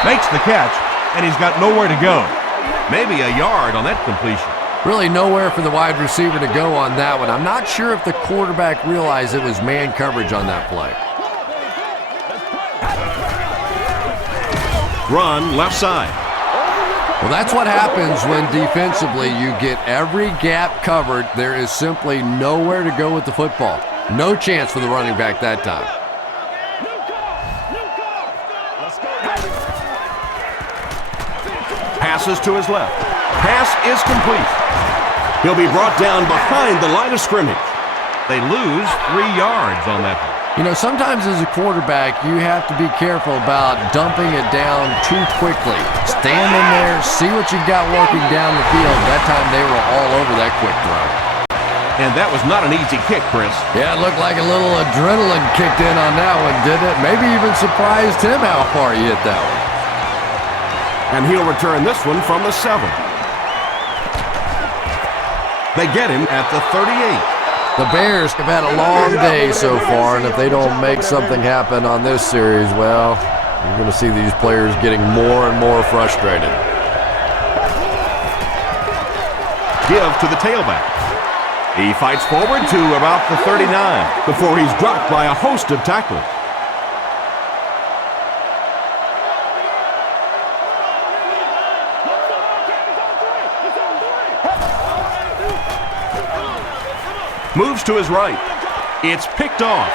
Makes the catch, and he's got nowhere to go. Maybe a yard on that completion. Really nowhere for the wide receiver to go on that one. I'm not sure if the quarterback realized it was man coverage on that play. Run left side. Well, that's what happens when defensively you get every gap covered. There is simply nowhere to go with the football. No chance for the running back that time. Passes to his left. Pass is complete. He'll be brought down behind the line of scrimmage. They lose 3 yards on that one. You know, sometimes as a quarterback, you have to be careful about dumping it down too quickly. Stand in there, see what you've got working down the field. That time they were all over that quick throw. And that was not an easy kick, Chris. Yeah, it looked like a little adrenaline kicked in on that one, didn't it? Maybe even surprised him how far he hit that one. And he'll return this one from the 7. They get him at the 38. The Bears have had a long day so far, and if they don't make something happen on this series, well, you're going to see these players getting more and more frustrated. Give to the tailback. He fights forward to about the 39 before he's dropped by a host of tacklers. Moves to his right. It's picked off.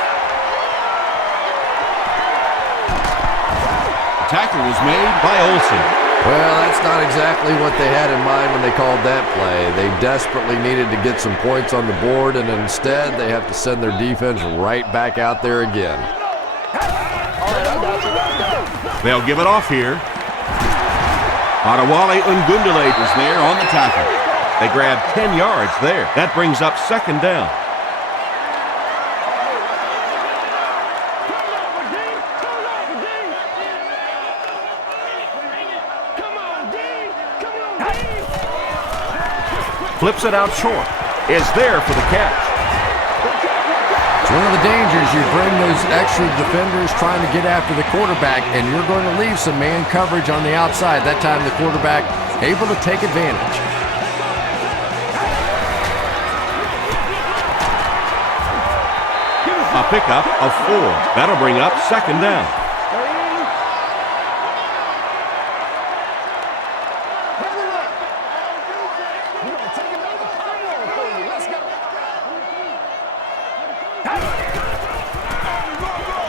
The tackle was made by Olsen. Well, that's not exactly what they had in mind when they called that play. They desperately needed to get some points on the board, and instead they have to send their defense right back out there again. They'll give it off here. Adewale Ungundule is there on the tackle. They grab 10 yards there. That brings up second down. Flips it out short. Is there for the catch. It's one of the dangers. You bring those extra defenders trying to get after the quarterback, and you're going to leave some man coverage on the outside. That time the quarterback able to take advantage. A pickup of 4. That'll bring up second down.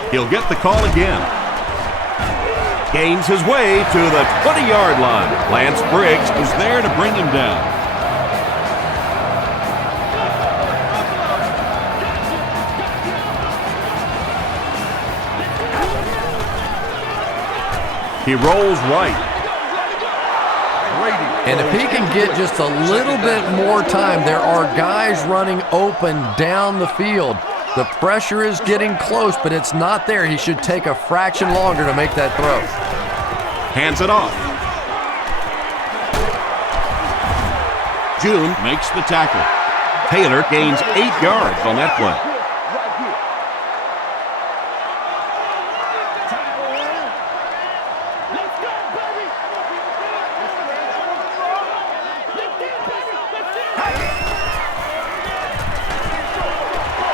He'll get the call again. Gains his way to the 20-yard line. Lance Briggs is there to bring him down. He rolls right. And if he can get just a little bit more time, there are guys running open down the field. The pressure is getting close, but it's not there. He should take a fraction longer to make that throw. Hands it off. June makes the tackle. Taylor gains 8 yards on that play.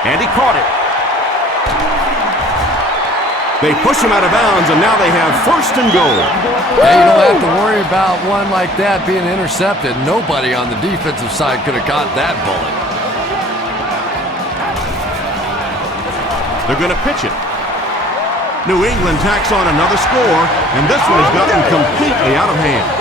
And he caught it. They push him out of bounds, and now they have first and goal. Hey, you don't have to worry about one like that being intercepted. Nobody on the defensive side could have caught that bullet. They're going to pitch it. New England tacks on another score, and this one has gotten completely out of hand.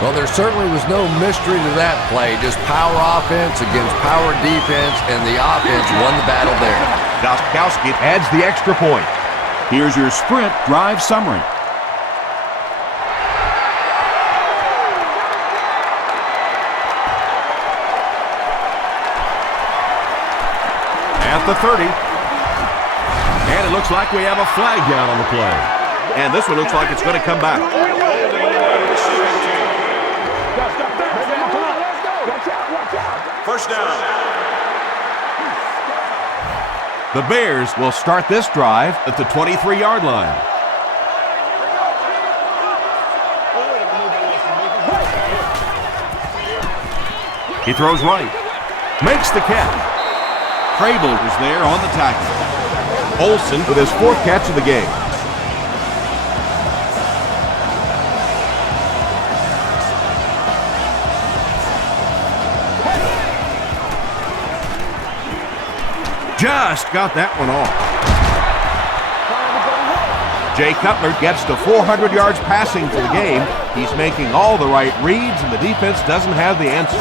Well, there certainly was no mystery to that play. Just power offense against power defense, and the offense won the battle there. Gostkowski adds the extra point. Here's your sprint drive summary. At the 30. And it looks like we have a flag down on the play. And this one looks like it's going to come back. First down. The Bears will start this drive at the 23-yard line. He throws right. Makes the catch. Crable is there on the tackle. Olsen with his 4th catch of the game. Just got that one off. Jay Cutler gets to 400 yards passing for the game. He's making all the right reads, and the defense doesn't have the answer.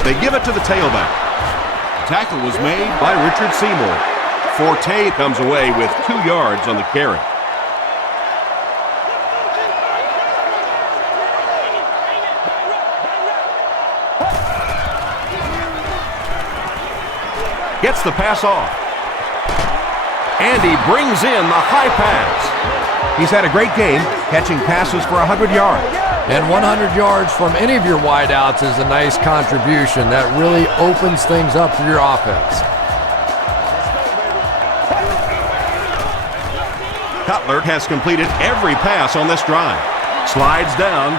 They give it to the tailback. Tackle was made by Richard Seymour. Forte comes away with 2 yards on the carry. Gets the pass off. And he brings in the high pass. He's had a great game, catching passes for 100 yards. And 100 yards from any of your wideouts is a nice contribution. That really opens things up for your offense. Cutler has completed every pass on this drive. Slides down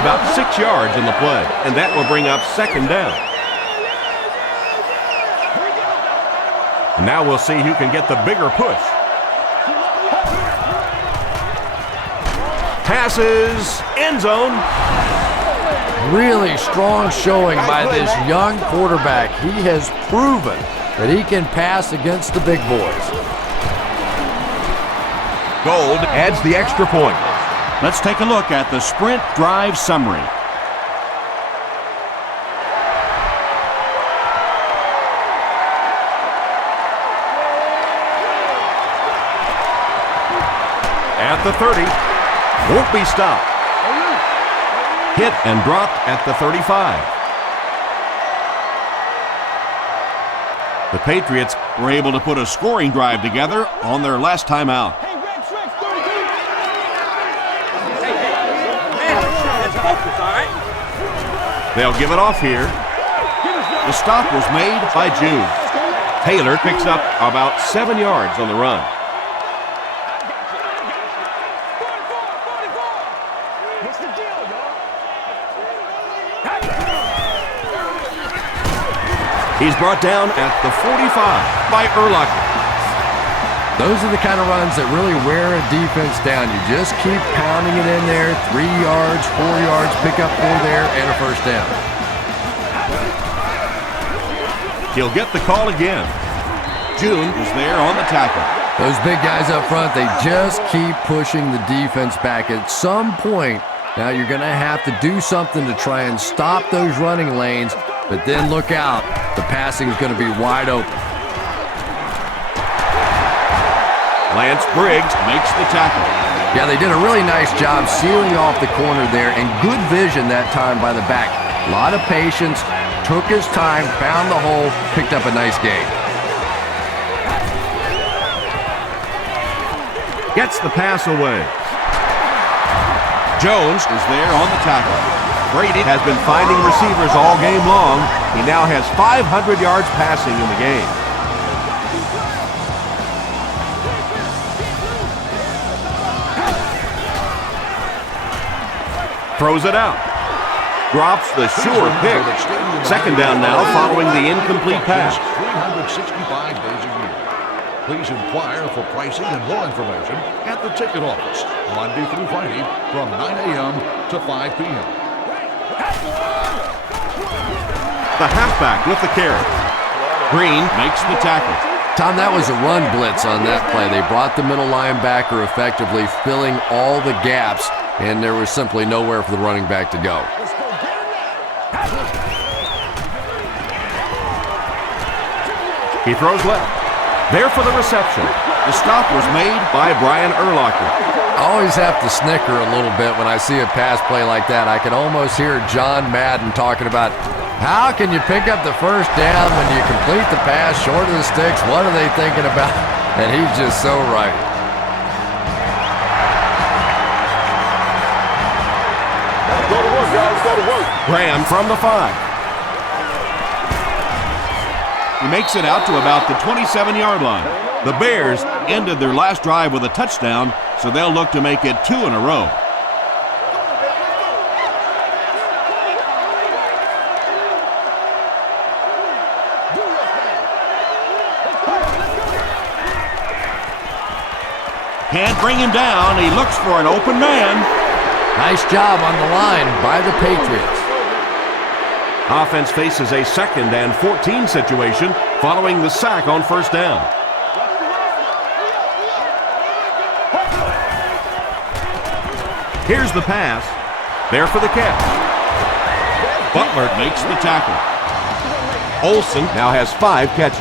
about 6 yards in the play, and that will bring up second down. And now we'll see who can get the bigger push. Passes, end zone. really strong showing by this young quarterback. He has proven that he can pass against the big boys. Gold adds the extra point. Let's take a look at the sprint drive summary. At the 30, won't be stopped. Hit and dropped at the 35. The Patriots were able to put a scoring drive together on their last time out. They'll give it off here. The stop was made by Jude. Taylor picks up about 7 yards on the run. He's brought down at the 45 by Urlacher. Those are the kind of runs that really wear a defense down. You just keep pounding it in there, 3 yards, 4 yards, pick up 4 there, and a first down. He'll get the call again. June was there on the tackle. Those big guys up front, they just keep pushing the defense back. At some point, now you're going to have to do something to try and stop those running lanes, but then look out. The passing is going to be wide open. Lance Briggs makes the tackle. Yeah, they did a really nice job sealing off the corner there, and good vision that time by the back. A lot of patience, took his time, found the hole, picked up a nice gain. Gets the pass away. Jones is there on the tackle. Brady has been finding receivers all game long. He now has 500 yards passing in the game. Throws it out. Drops the sure pick. Second down now following the incomplete pass. 365 days a year. Please inquire for pricing and more information at the ticket office, Monday through Friday from 9 a.m. to 5 p.m. The halfback with the carry. Green makes the tackle. Tom, that was a run blitz on that play. They brought the middle linebacker effectively, filling all the gaps, and there was simply nowhere for the running back to go. He throws left. There for the reception. The stop was made by Brian Urlacher. I always have to snicker a little bit when I see a pass play like that. I can almost hear John Madden talking about how can you pick up the first down when you complete the pass short of the sticks? What are they thinking about? And he's just so right. Go to work, guys. Go to work. Graham from the 5. He makes it out to about the 27-yard line. The Bears ended their last drive with a touchdown, so they'll look to make it 2 in a row. Can't bring him down. He looks for an open man. Nice job on the line by the Patriots. Offense faces a 2nd and 14 situation following the sack on first down. Here's the pass. There for the catch. Butler makes the tackle. Olsen now has 5 catches.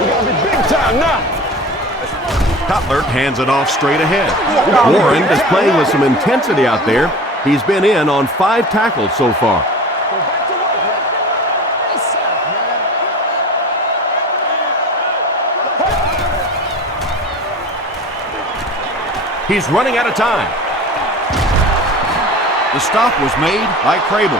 We got to be big time now. Cutler hands it off straight ahead. Warren is playing with some intensity out there. He's been in on 5 tackles so far. He's running out of time. The stop was made by Crable.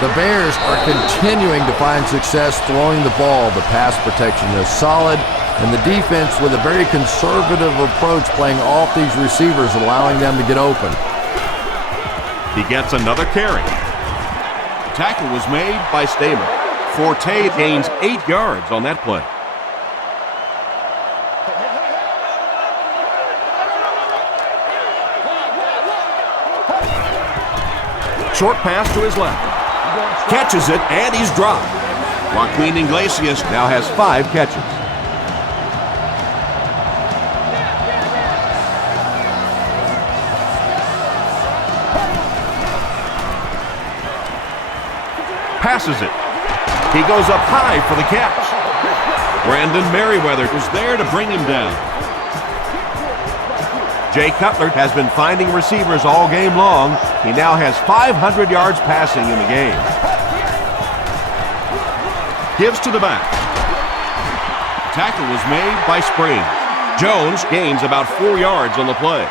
The Bears are continuing to find success throwing the ball. The pass protection is solid, and the defense with a very conservative approach playing off these receivers, allowing them to get open. He gets another carry. Tackle was made by Stamer. Forte gains 8 yards on that play. Short pass to his left. Catches it, and he's dropped. Joaquin Iglesias Now has 5 catches. Passes it. He goes up high for the catch. Brandon Merriweather was there to bring him down. Jay Cutler has been finding receivers all game long. He now has 500 yards passing in the game. Gives to the back. Tackle was made by Springs. Jones gains about 4 yards on the play.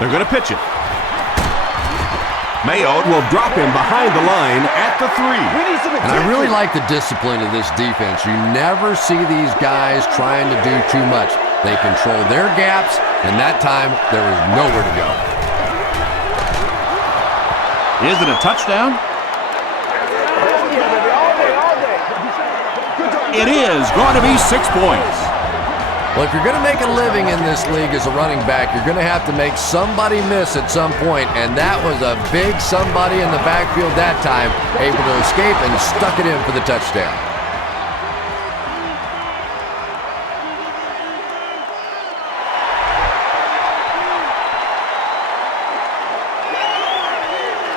They're going to pitch it. Mayo will drop him behind the line at the 3. And I really like the discipline of this defense. You never see these guys trying to do too much. They control their gaps, and that time there is nowhere to go. Is it a touchdown? It is going to be 6 points. Well, if you're going to make a living in this league as a running back, you're going to have to make somebody miss at some point, and that was a big somebody in the backfield that time, able to escape and stuck it in for the touchdown.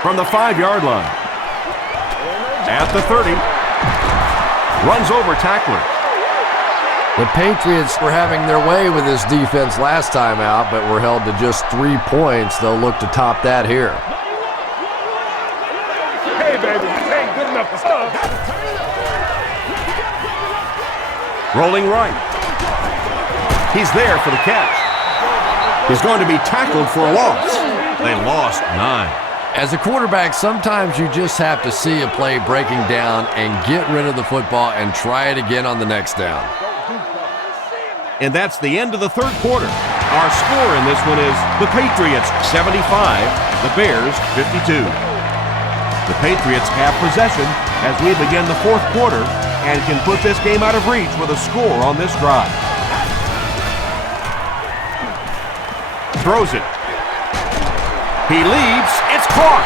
From the 5-yard line. At the 30. Runs over tackler. The Patriots were having their way with this defense last time out, but were held to just 3 points. They'll look to top that here. Hey, baby, this ain't good enough for stuff. Rolling right. He's there for the catch. He's going to be tackled for a loss. They lost 9. As a quarterback, sometimes you just have to see a play breaking down and get rid of the football and try it again on the next down. And that's the end of the 3rd quarter. Our score in this one is the Patriots 75, the Bears 52. The Patriots have possession as we begin the 4th quarter and can put this game out of reach with a score on this drive. Throws it. He leaps. It's caught.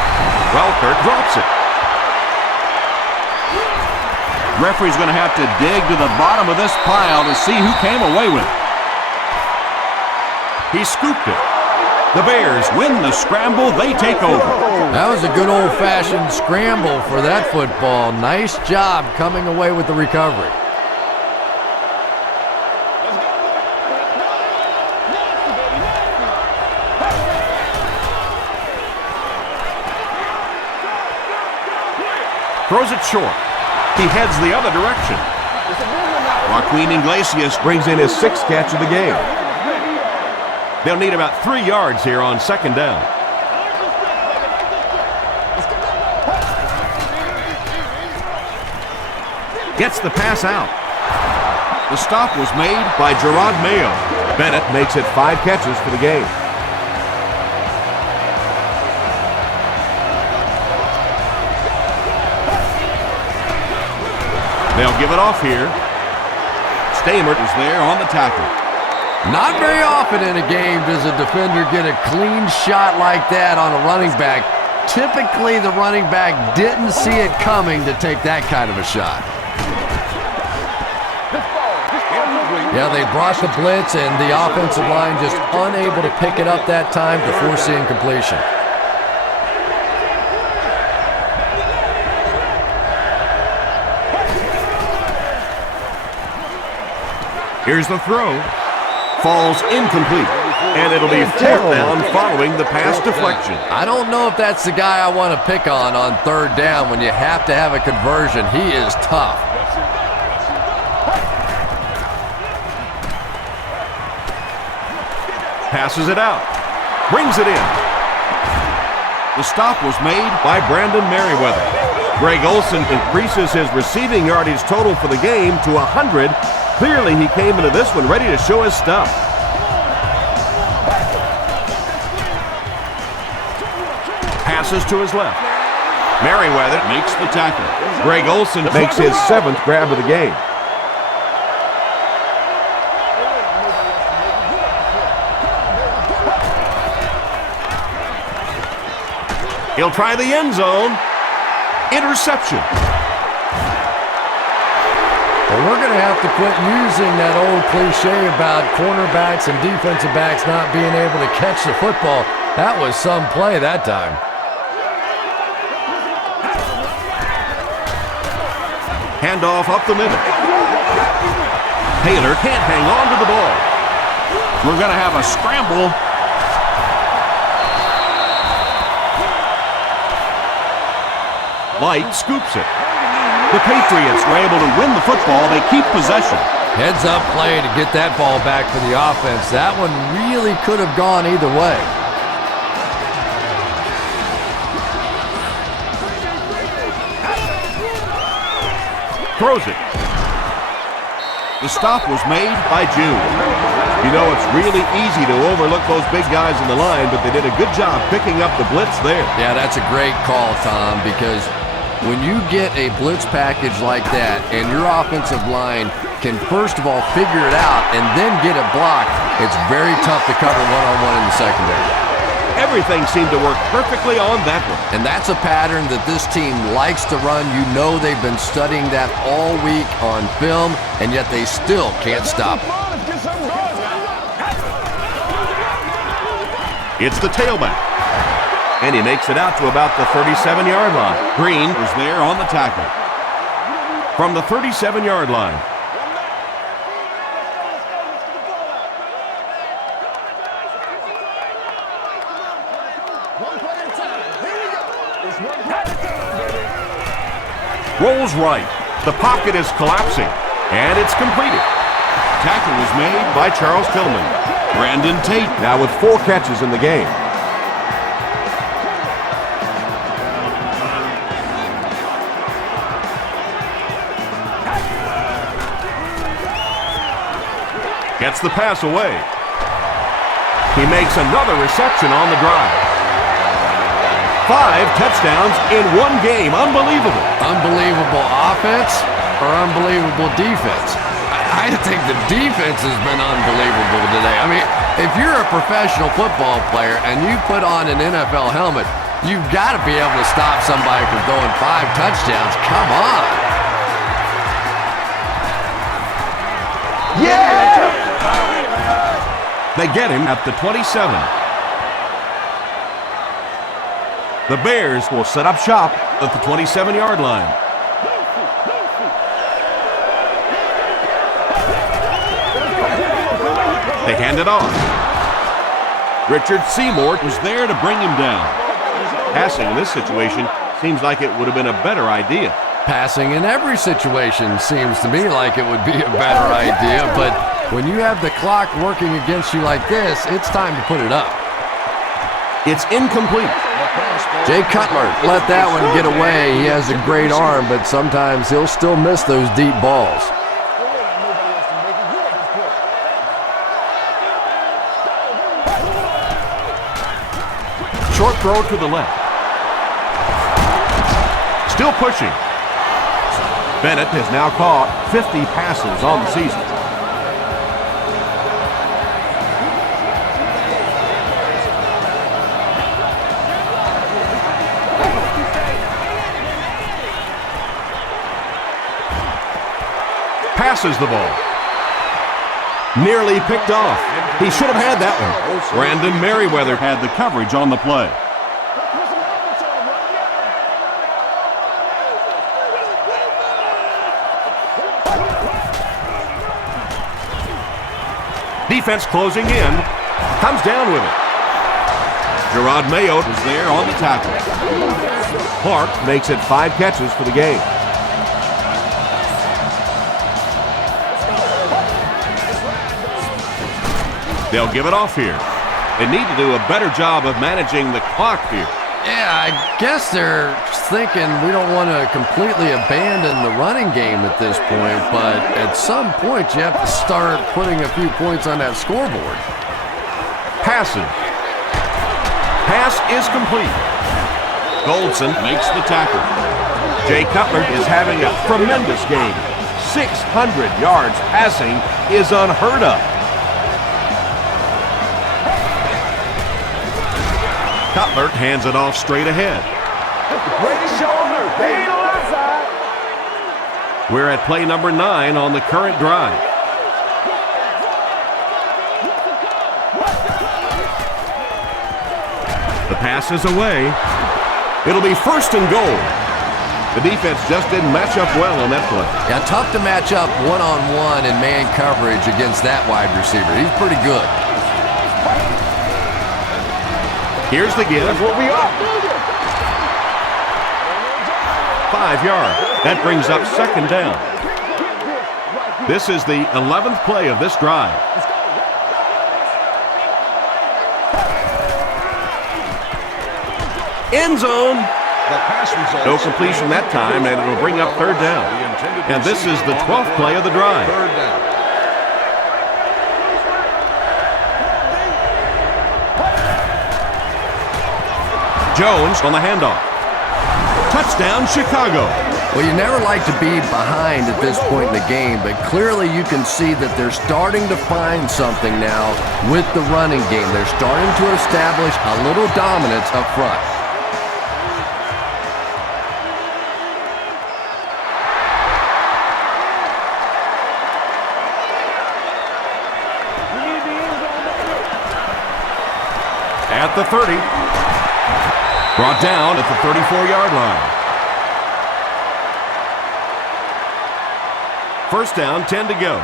Welker drops it. Referee's going to have to dig to the bottom of this pile to see who came away with it. He scooped it. The Bears win the scramble. They take over. That was a good old-fashioned scramble for that football. Nice job coming away with the recovery. Throws it short. He heads the other direction. Joaquin Iglesias Brings in his 6th catch of the game. They'll need about 3 yards here on 2nd down. Gets the pass out. The stop was made by Gerard Mayo. Bennett makes it 5 catches for the game. They'll give it off here. Stamert is there on the tackle. Not very often in a game does a defender get a clean shot like that on a running back. Typically, the running back didn't see it coming to take that kind of a shot. Yeah, they brought the blitz, and the offensive line just unable to pick it up that time to force the incompletion. Here's the throw. Falls incomplete. And it'll be 4th down following the pass deflection. I don't know if that's the guy I want to pick on 3rd down when you have to have a conversion. He is tough. Passes it out. Brings it in. The stop was made by Brandon Merriweather. Greg Olsen increases his receiving yardage total for the game to 100. Clearly, he came into this one ready to show his stuff. Passes to his left. Merriweather Makes the tackle. Greg Olsen makes his 7th grab of the game. He'll try the end zone. Interception. Well, we're going to have to quit using that old cliche about cornerbacks and defensive backs not being able to catch the football. That was some play that time. Handoff up the middle. Taylor can't hang on to the ball. We're going to have a scramble. Light scoops it. The Patriots are able to win the football. They keep possession. Heads up play to get that ball back for the offense. That one really could have gone either way. Throws it. The stop was made by June. You know, it's really easy to overlook those big guys in the line, but they did a good job picking up the blitz there. Yeah, that's a great call, Tom, because when you get a blitz package like that and your offensive line can first of all figure it out and then get it blocked, it's very tough to cover one-on-one in the secondary. Everything seemed to work perfectly on that one. And that's a pattern that this team likes to run. You know they've been studying that all week on film, and yet they still can't stop it. It's the tailback. And he makes it out to about the 37-yard line. Green was there on the tackle. From the 37-yard line. Rolls right. The pocket is collapsing, and it's completed. Tackle was made by Charles Tillman. Brandon Tate Now with 4 catches in the game. Gets the pass away. He makes another reception on the drive. 5 touchdowns in one game. Unbelievable. Unbelievable offense or unbelievable defense? I think the defense has been unbelievable today. I mean, if you're a professional football player and you put on an NFL helmet, you've got to be able to stop somebody from throwing 5 touchdowns. Come on. Yeah! They get him at the 27. The Bears will set up shop at the 27-yard line. They hand it off. Richard Seymour was there to bring him down. passing in this situation seems like it would have been a better idea. Passing in every situation seems to me like it would be a better idea, but when you have the clock working against you like this, it's time to put it up. It's incomplete. Jay Cutler let that one get away. He has a great arm, but sometimes he'll still miss those deep balls. Short throw to the left. Still pushing. Bennett has now caught 50 passes on the season. Passes the ball. Nearly picked off. He should have had that one. Brandon Merriweather had the coverage on the play. Defense closing in. Comes down with it. Gerard Mayo Was there on the tackle. Clark makes it 5 catches for the game. They'll give it off here. They need to do a better job of managing the clock here. Yeah, I guess they're thinking we don't want to completely abandon the running game at this point, but at some point you have to start putting a few points on that scoreboard. Passing. Pass is complete. Goldson makes the tackle. Jay Cutler is having a tremendous game. 600 yards passing is unheard of. Cutler hands it off straight ahead. Greatest show on earth, baby. We're at play number 9 on the current drive. The pass is away. It'll be 1st and goal. The defense just didn't match up well on that play. Yeah, tough to match up one-on-one in man coverage against that wide receiver. He's pretty good. Here's the give. That's what we are. 5 yards. That brings up 2nd down. This is the 11th play of this drive. End zone. No completion that time, and it'll bring up 3rd down. And this is the 12th play of the drive. 3rd down. Jones on the handoff. Touchdown, Chicago. Well, you never like to be behind at this point in the game, but clearly you can see that they're starting to find something now with the running game. They're starting to establish a little dominance up front. At the 30. Brought down at the 34-yard line. 1st down, 10 to go.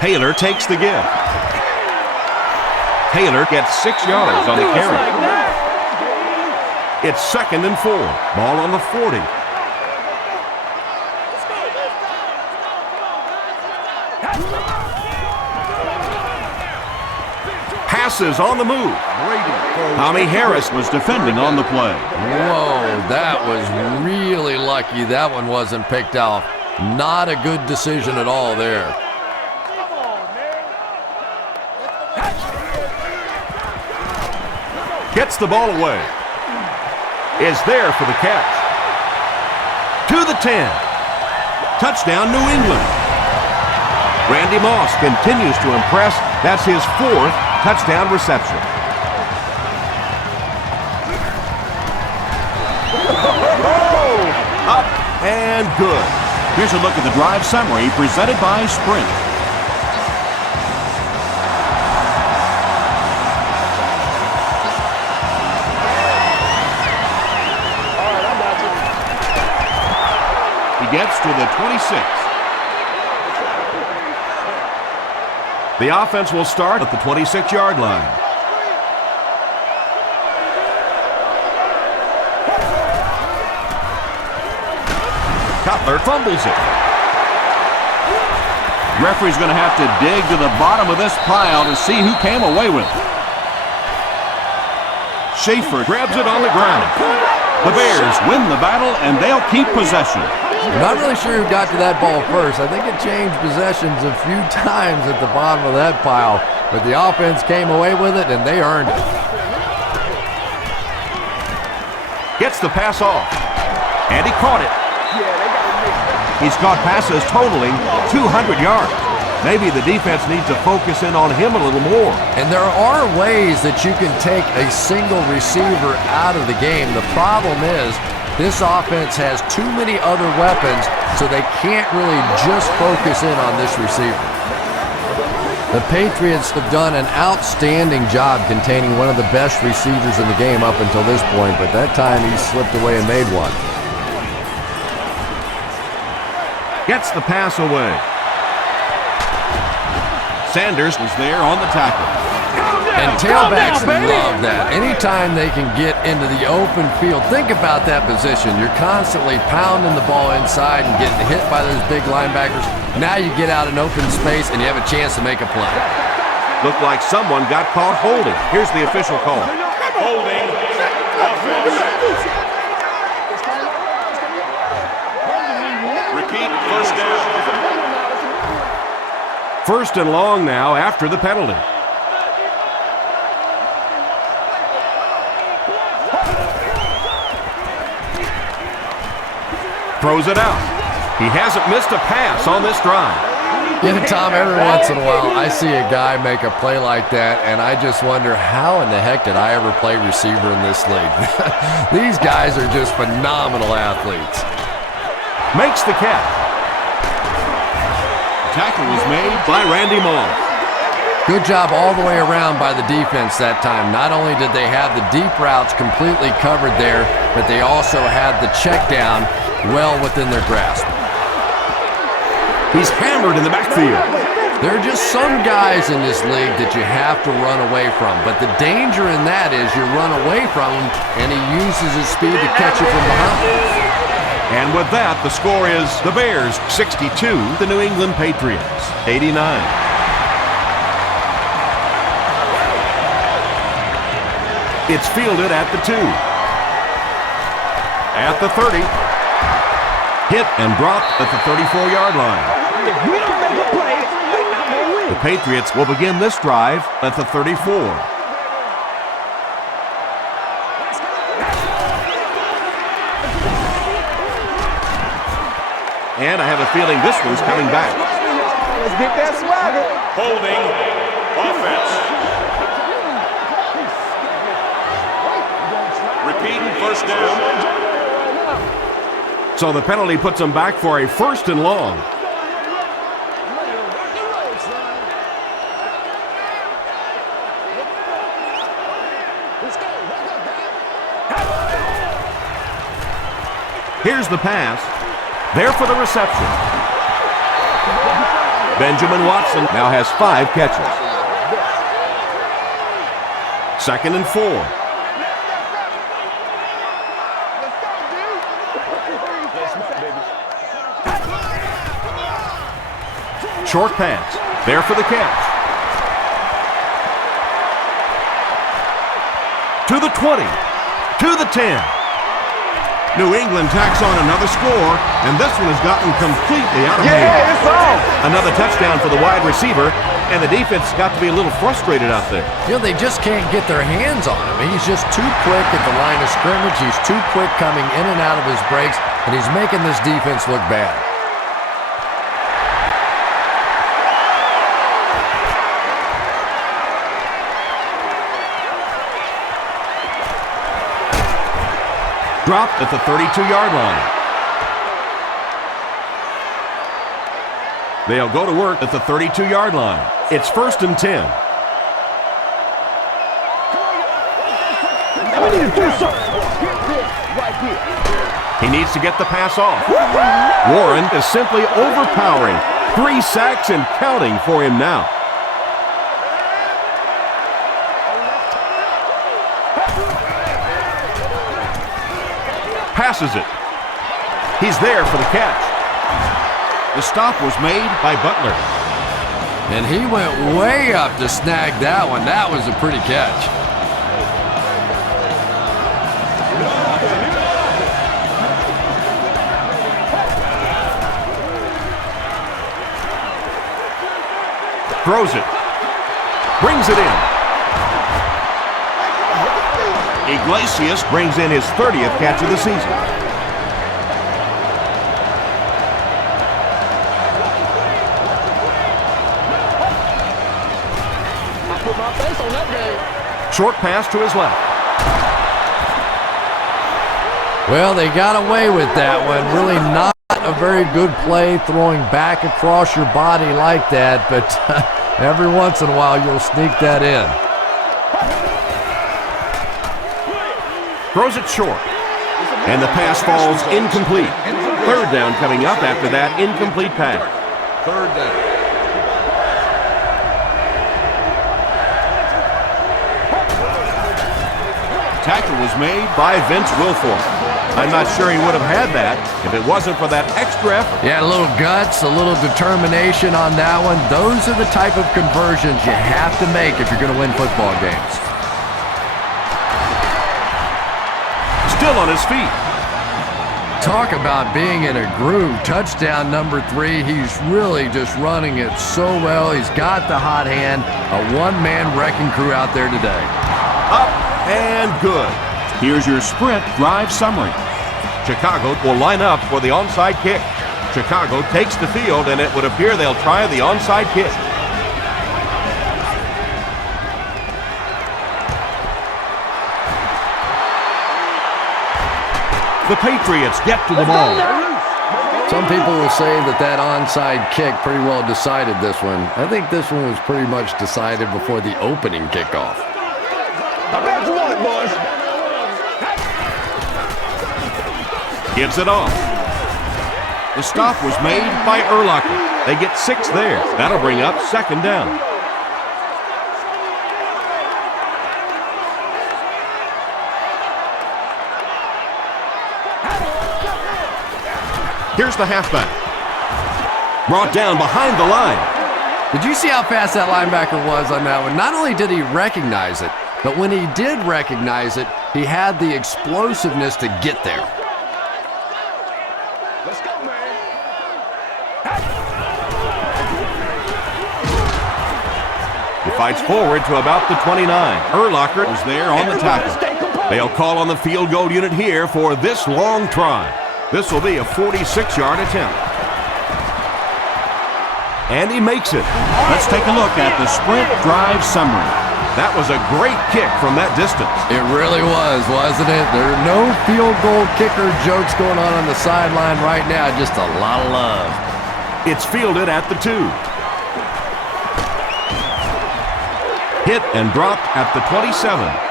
Taylor takes the give. Taylor gets 6 yards on the carry. It's 2nd and 4. Ball on the 40. Passes on the move. Tommy Harris was defending on the play. Whoa, that was really lucky that one wasn't picked off. Not a good decision at all there. Gets the ball away. Is there for the catch. To the 10. Touchdown, New England. Randy Moss continues to impress. That's his 4th touchdown reception. Up and good. Here's a look at the drive summary presented by Sprint. He gets to the 26. The offense will start at the 26-yard line. Cutler fumbles it. Referee's going to have to dig to the bottom of this pile to see who came away with it. Schaefer grabs it on the ground. The Bears win the battle, and they'll keep possession. I'm not really sure who got to that ball first. I think it changed possessions a few times at the bottom of that pile, but the offense came away with it, and they earned it. Gets the pass off, and he caught it. He's caught passes totaling 200 yards. Maybe the defense needs to focus in on him a little more. And there are ways that you can take a single receiver out of the game. The problem is this offense has too many other weapons, so they can't really just focus in on this receiver. The Patriots have done an outstanding job containing one of the best receivers in the game up until this point, but that time he slipped away and made one. Gets the pass away. Sanders was there on the tackle. And tailbacks love that. Anytime they can get into the open field, think about that position. You're constantly pounding the ball inside and getting hit by those big linebackers. Now you get out in open space and you have a chance to make a play. Looked like someone got caught holding. Here's the official call. Holding. Offense. Repeat. 1st down. 1st and long now after the penalty. Throws it out. He hasn't missed a pass on this drive. You know, Tom, every once in a while, I see a guy make a play like that, and I just wonder, how in the heck did I ever play receiver in this league? These guys are just phenomenal athletes. Makes the catch. Tackle was made by Randy Moss. Good job all the way around by the defense that time. Not only did they have the deep routes completely covered there, but they also had the check down well within their grasp. He's hammered in the backfield. There are just some guys in this league that you have to run away from, but the danger in that is you run away from him and he uses his speed to catch you from behind. And with that, the score is the Bears 62, The New England Patriots 89. It's fielded at the 2. At the 30. Hit and dropped at the 34-yard line. If we don't make a play, we're not going to win. The Patriots will begin this drive at the 34. And I have a feeling this one's coming back. Let's get that swagger. Holding offense. Repeating first down. So the penalty puts them back for a 1st and long. Here's the pass. There for the reception. Benjamin Watson now has 5 catches. 2nd and 4. Short pass. There for the catch. To the 20. To the 10. New England tacks on another score, and this one has gotten completely out of hand. Yeah, it's on. Another touchdown for the wide receiver, and the defense got to be a little frustrated out there. You know, they just can't get their hands on him. He's just too quick at the line of scrimmage. He's too quick coming in and out of his breaks, and he's making this defense look bad. Dropped at the 32-yard line. They'll go to work at the 32-yard line. It's 1st and 10. We need to do something. Right here. He needs to get the pass off. Warren is simply overpowering. 3 sacks and counting for him now. Passes it. He's there for the catch. The stop was made by Butler. And he went way up to snag that one. That was a pretty catch. Throws it. Brings it in. Iglesias brings in his 30th catch of the season. I put my face on that game. Short pass to his left. Well, they got away with that one. Really not a very good play throwing back across your body like that, but every once in a while you'll sneak that in. Throws it short. And the pass falls incomplete. 3rd down coming up after that incomplete pass. 3rd down. Tackle was made by Vince Wilfork. I'm not sure he would have had that if it wasn't for that extra effort. Yeah, a little guts, a little determination on that one. Those are the type of conversions you have to make if you're going to win football games. Still on his feet. Talk about being in a groove. Touchdown number 3. He's really just running it so well. He's got the hot hand. A one-man wrecking crew out there today. Up and good. Here's your sprint drive summary. Chicago will line up for the onside kick. Chicago takes the field, and it would appear they'll try the onside kick. The Patriots get to the ball. Some people will say that onside kick pretty well decided this one. I think this one was pretty much decided before the opening kickoff. I bet you want it, boys. Gives it off. The stop was made by R.B.I. They get 6 there. That'll bring up 2nd down. Here's the halfback. Brought down behind the line. Did you see how fast that linebacker was on that one? Not only did he recognize it, but when he did recognize it, he had the explosiveness to get there. Let's go, man. He fights forward to about the 29. R.B.I. is there on the tackle. They'll call on the field goal unit here for this long try. This will be a 46-yard attempt. And he makes it. Let's take a look at the sprint drive summary. That was a great kick from that distance. It really was, wasn't it? There are no field goal kicker jokes going on the sideline right now. Just a lot of love. It's fielded at the 2. Hit and dropped at the 27.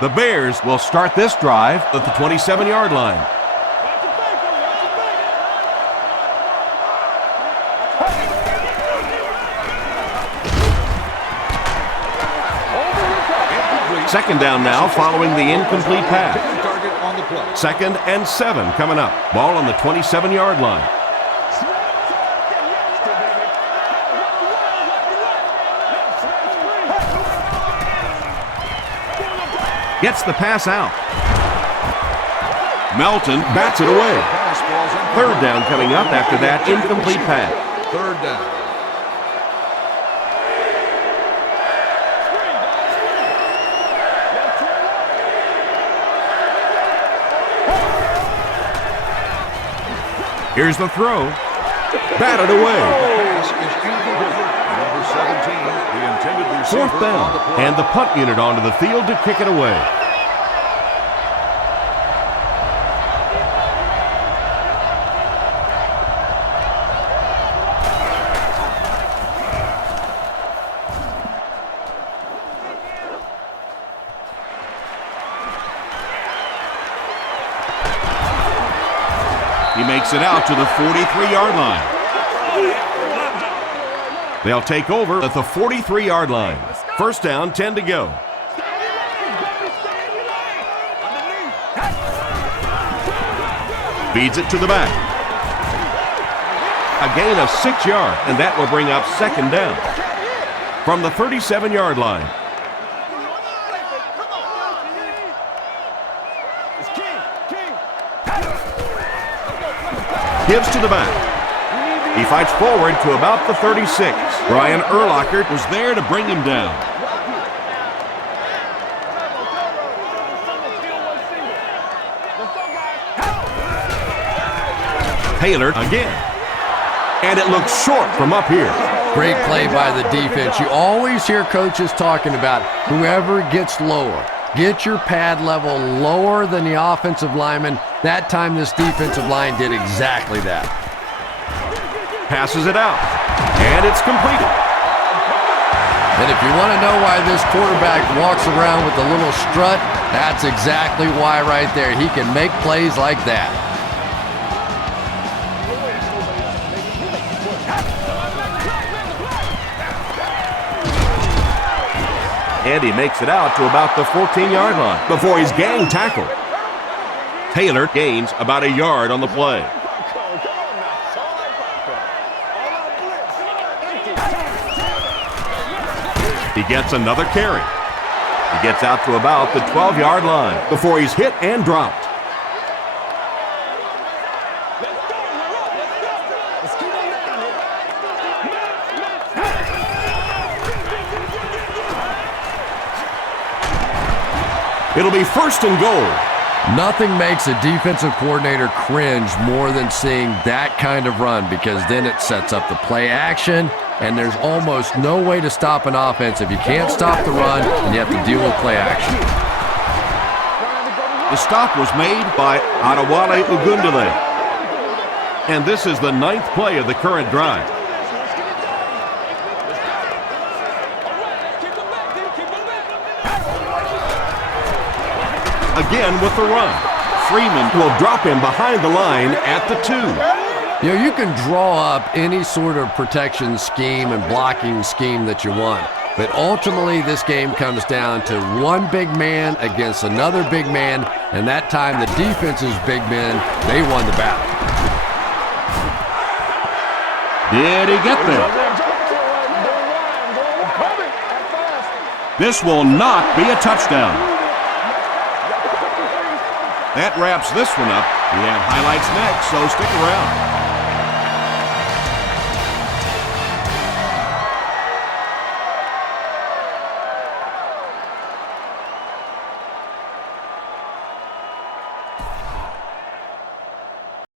The Bears will start this drive at the 27-yard line. Second down now following the incomplete pass. 2nd and 7 coming up. Ball on the 27-yard line. Gets the pass out. Melton bats it away. 3rd down coming up after that incomplete pass. 3rd down. Here's the throw. Batted away. Number 17, the intended receiver. 4th down, and the punt unit onto the field to kick it away. He makes it out to the 43-yard line. They'll take over at the 43-yard line. 1st down, 10 to go. Feeds it to the back. A gain of 6 yards, and that will bring up 2nd down. From the 37-yard line. Gives to the back. He fights forward to about the 36. Brian R.B.I. was there to bring him down. Taylor again. And it looks short from up here. Great play by the defense. You always hear coaches talking about whoever gets lower. Get your pad level lower than the offensive lineman. That time this defensive line did exactly that. Passes it out, and it's completed. And if you want to know why this quarterback walks around with a little strut, that's exactly why right there. He can make plays like that. And he makes it out to about the 14-yard line before he's gang tackled. Taylor gains about a yard on the play. He gets another carry. He gets out to about the 12-yard line before he's hit and dropped. It'll be 1st and goal. Nothing makes a defensive coordinator cringe more than seeing that kind of run, because then it sets up the play action, and there's almost no way to stop an offense if you can't stop the run and you have to deal with play action. The stop was made by Adewale Ogundele. And this is the 9th play of the current drive. Again with the run. Freeman will drop him behind the line at the 2. You know, you can draw up any sort of protection scheme and blocking scheme that you want, but ultimately this game comes down to one big man against another big man, and that time the defense's big men, they won the battle. Did he get there? This will not be a touchdown. That wraps this one up. We have highlights next, so stick around.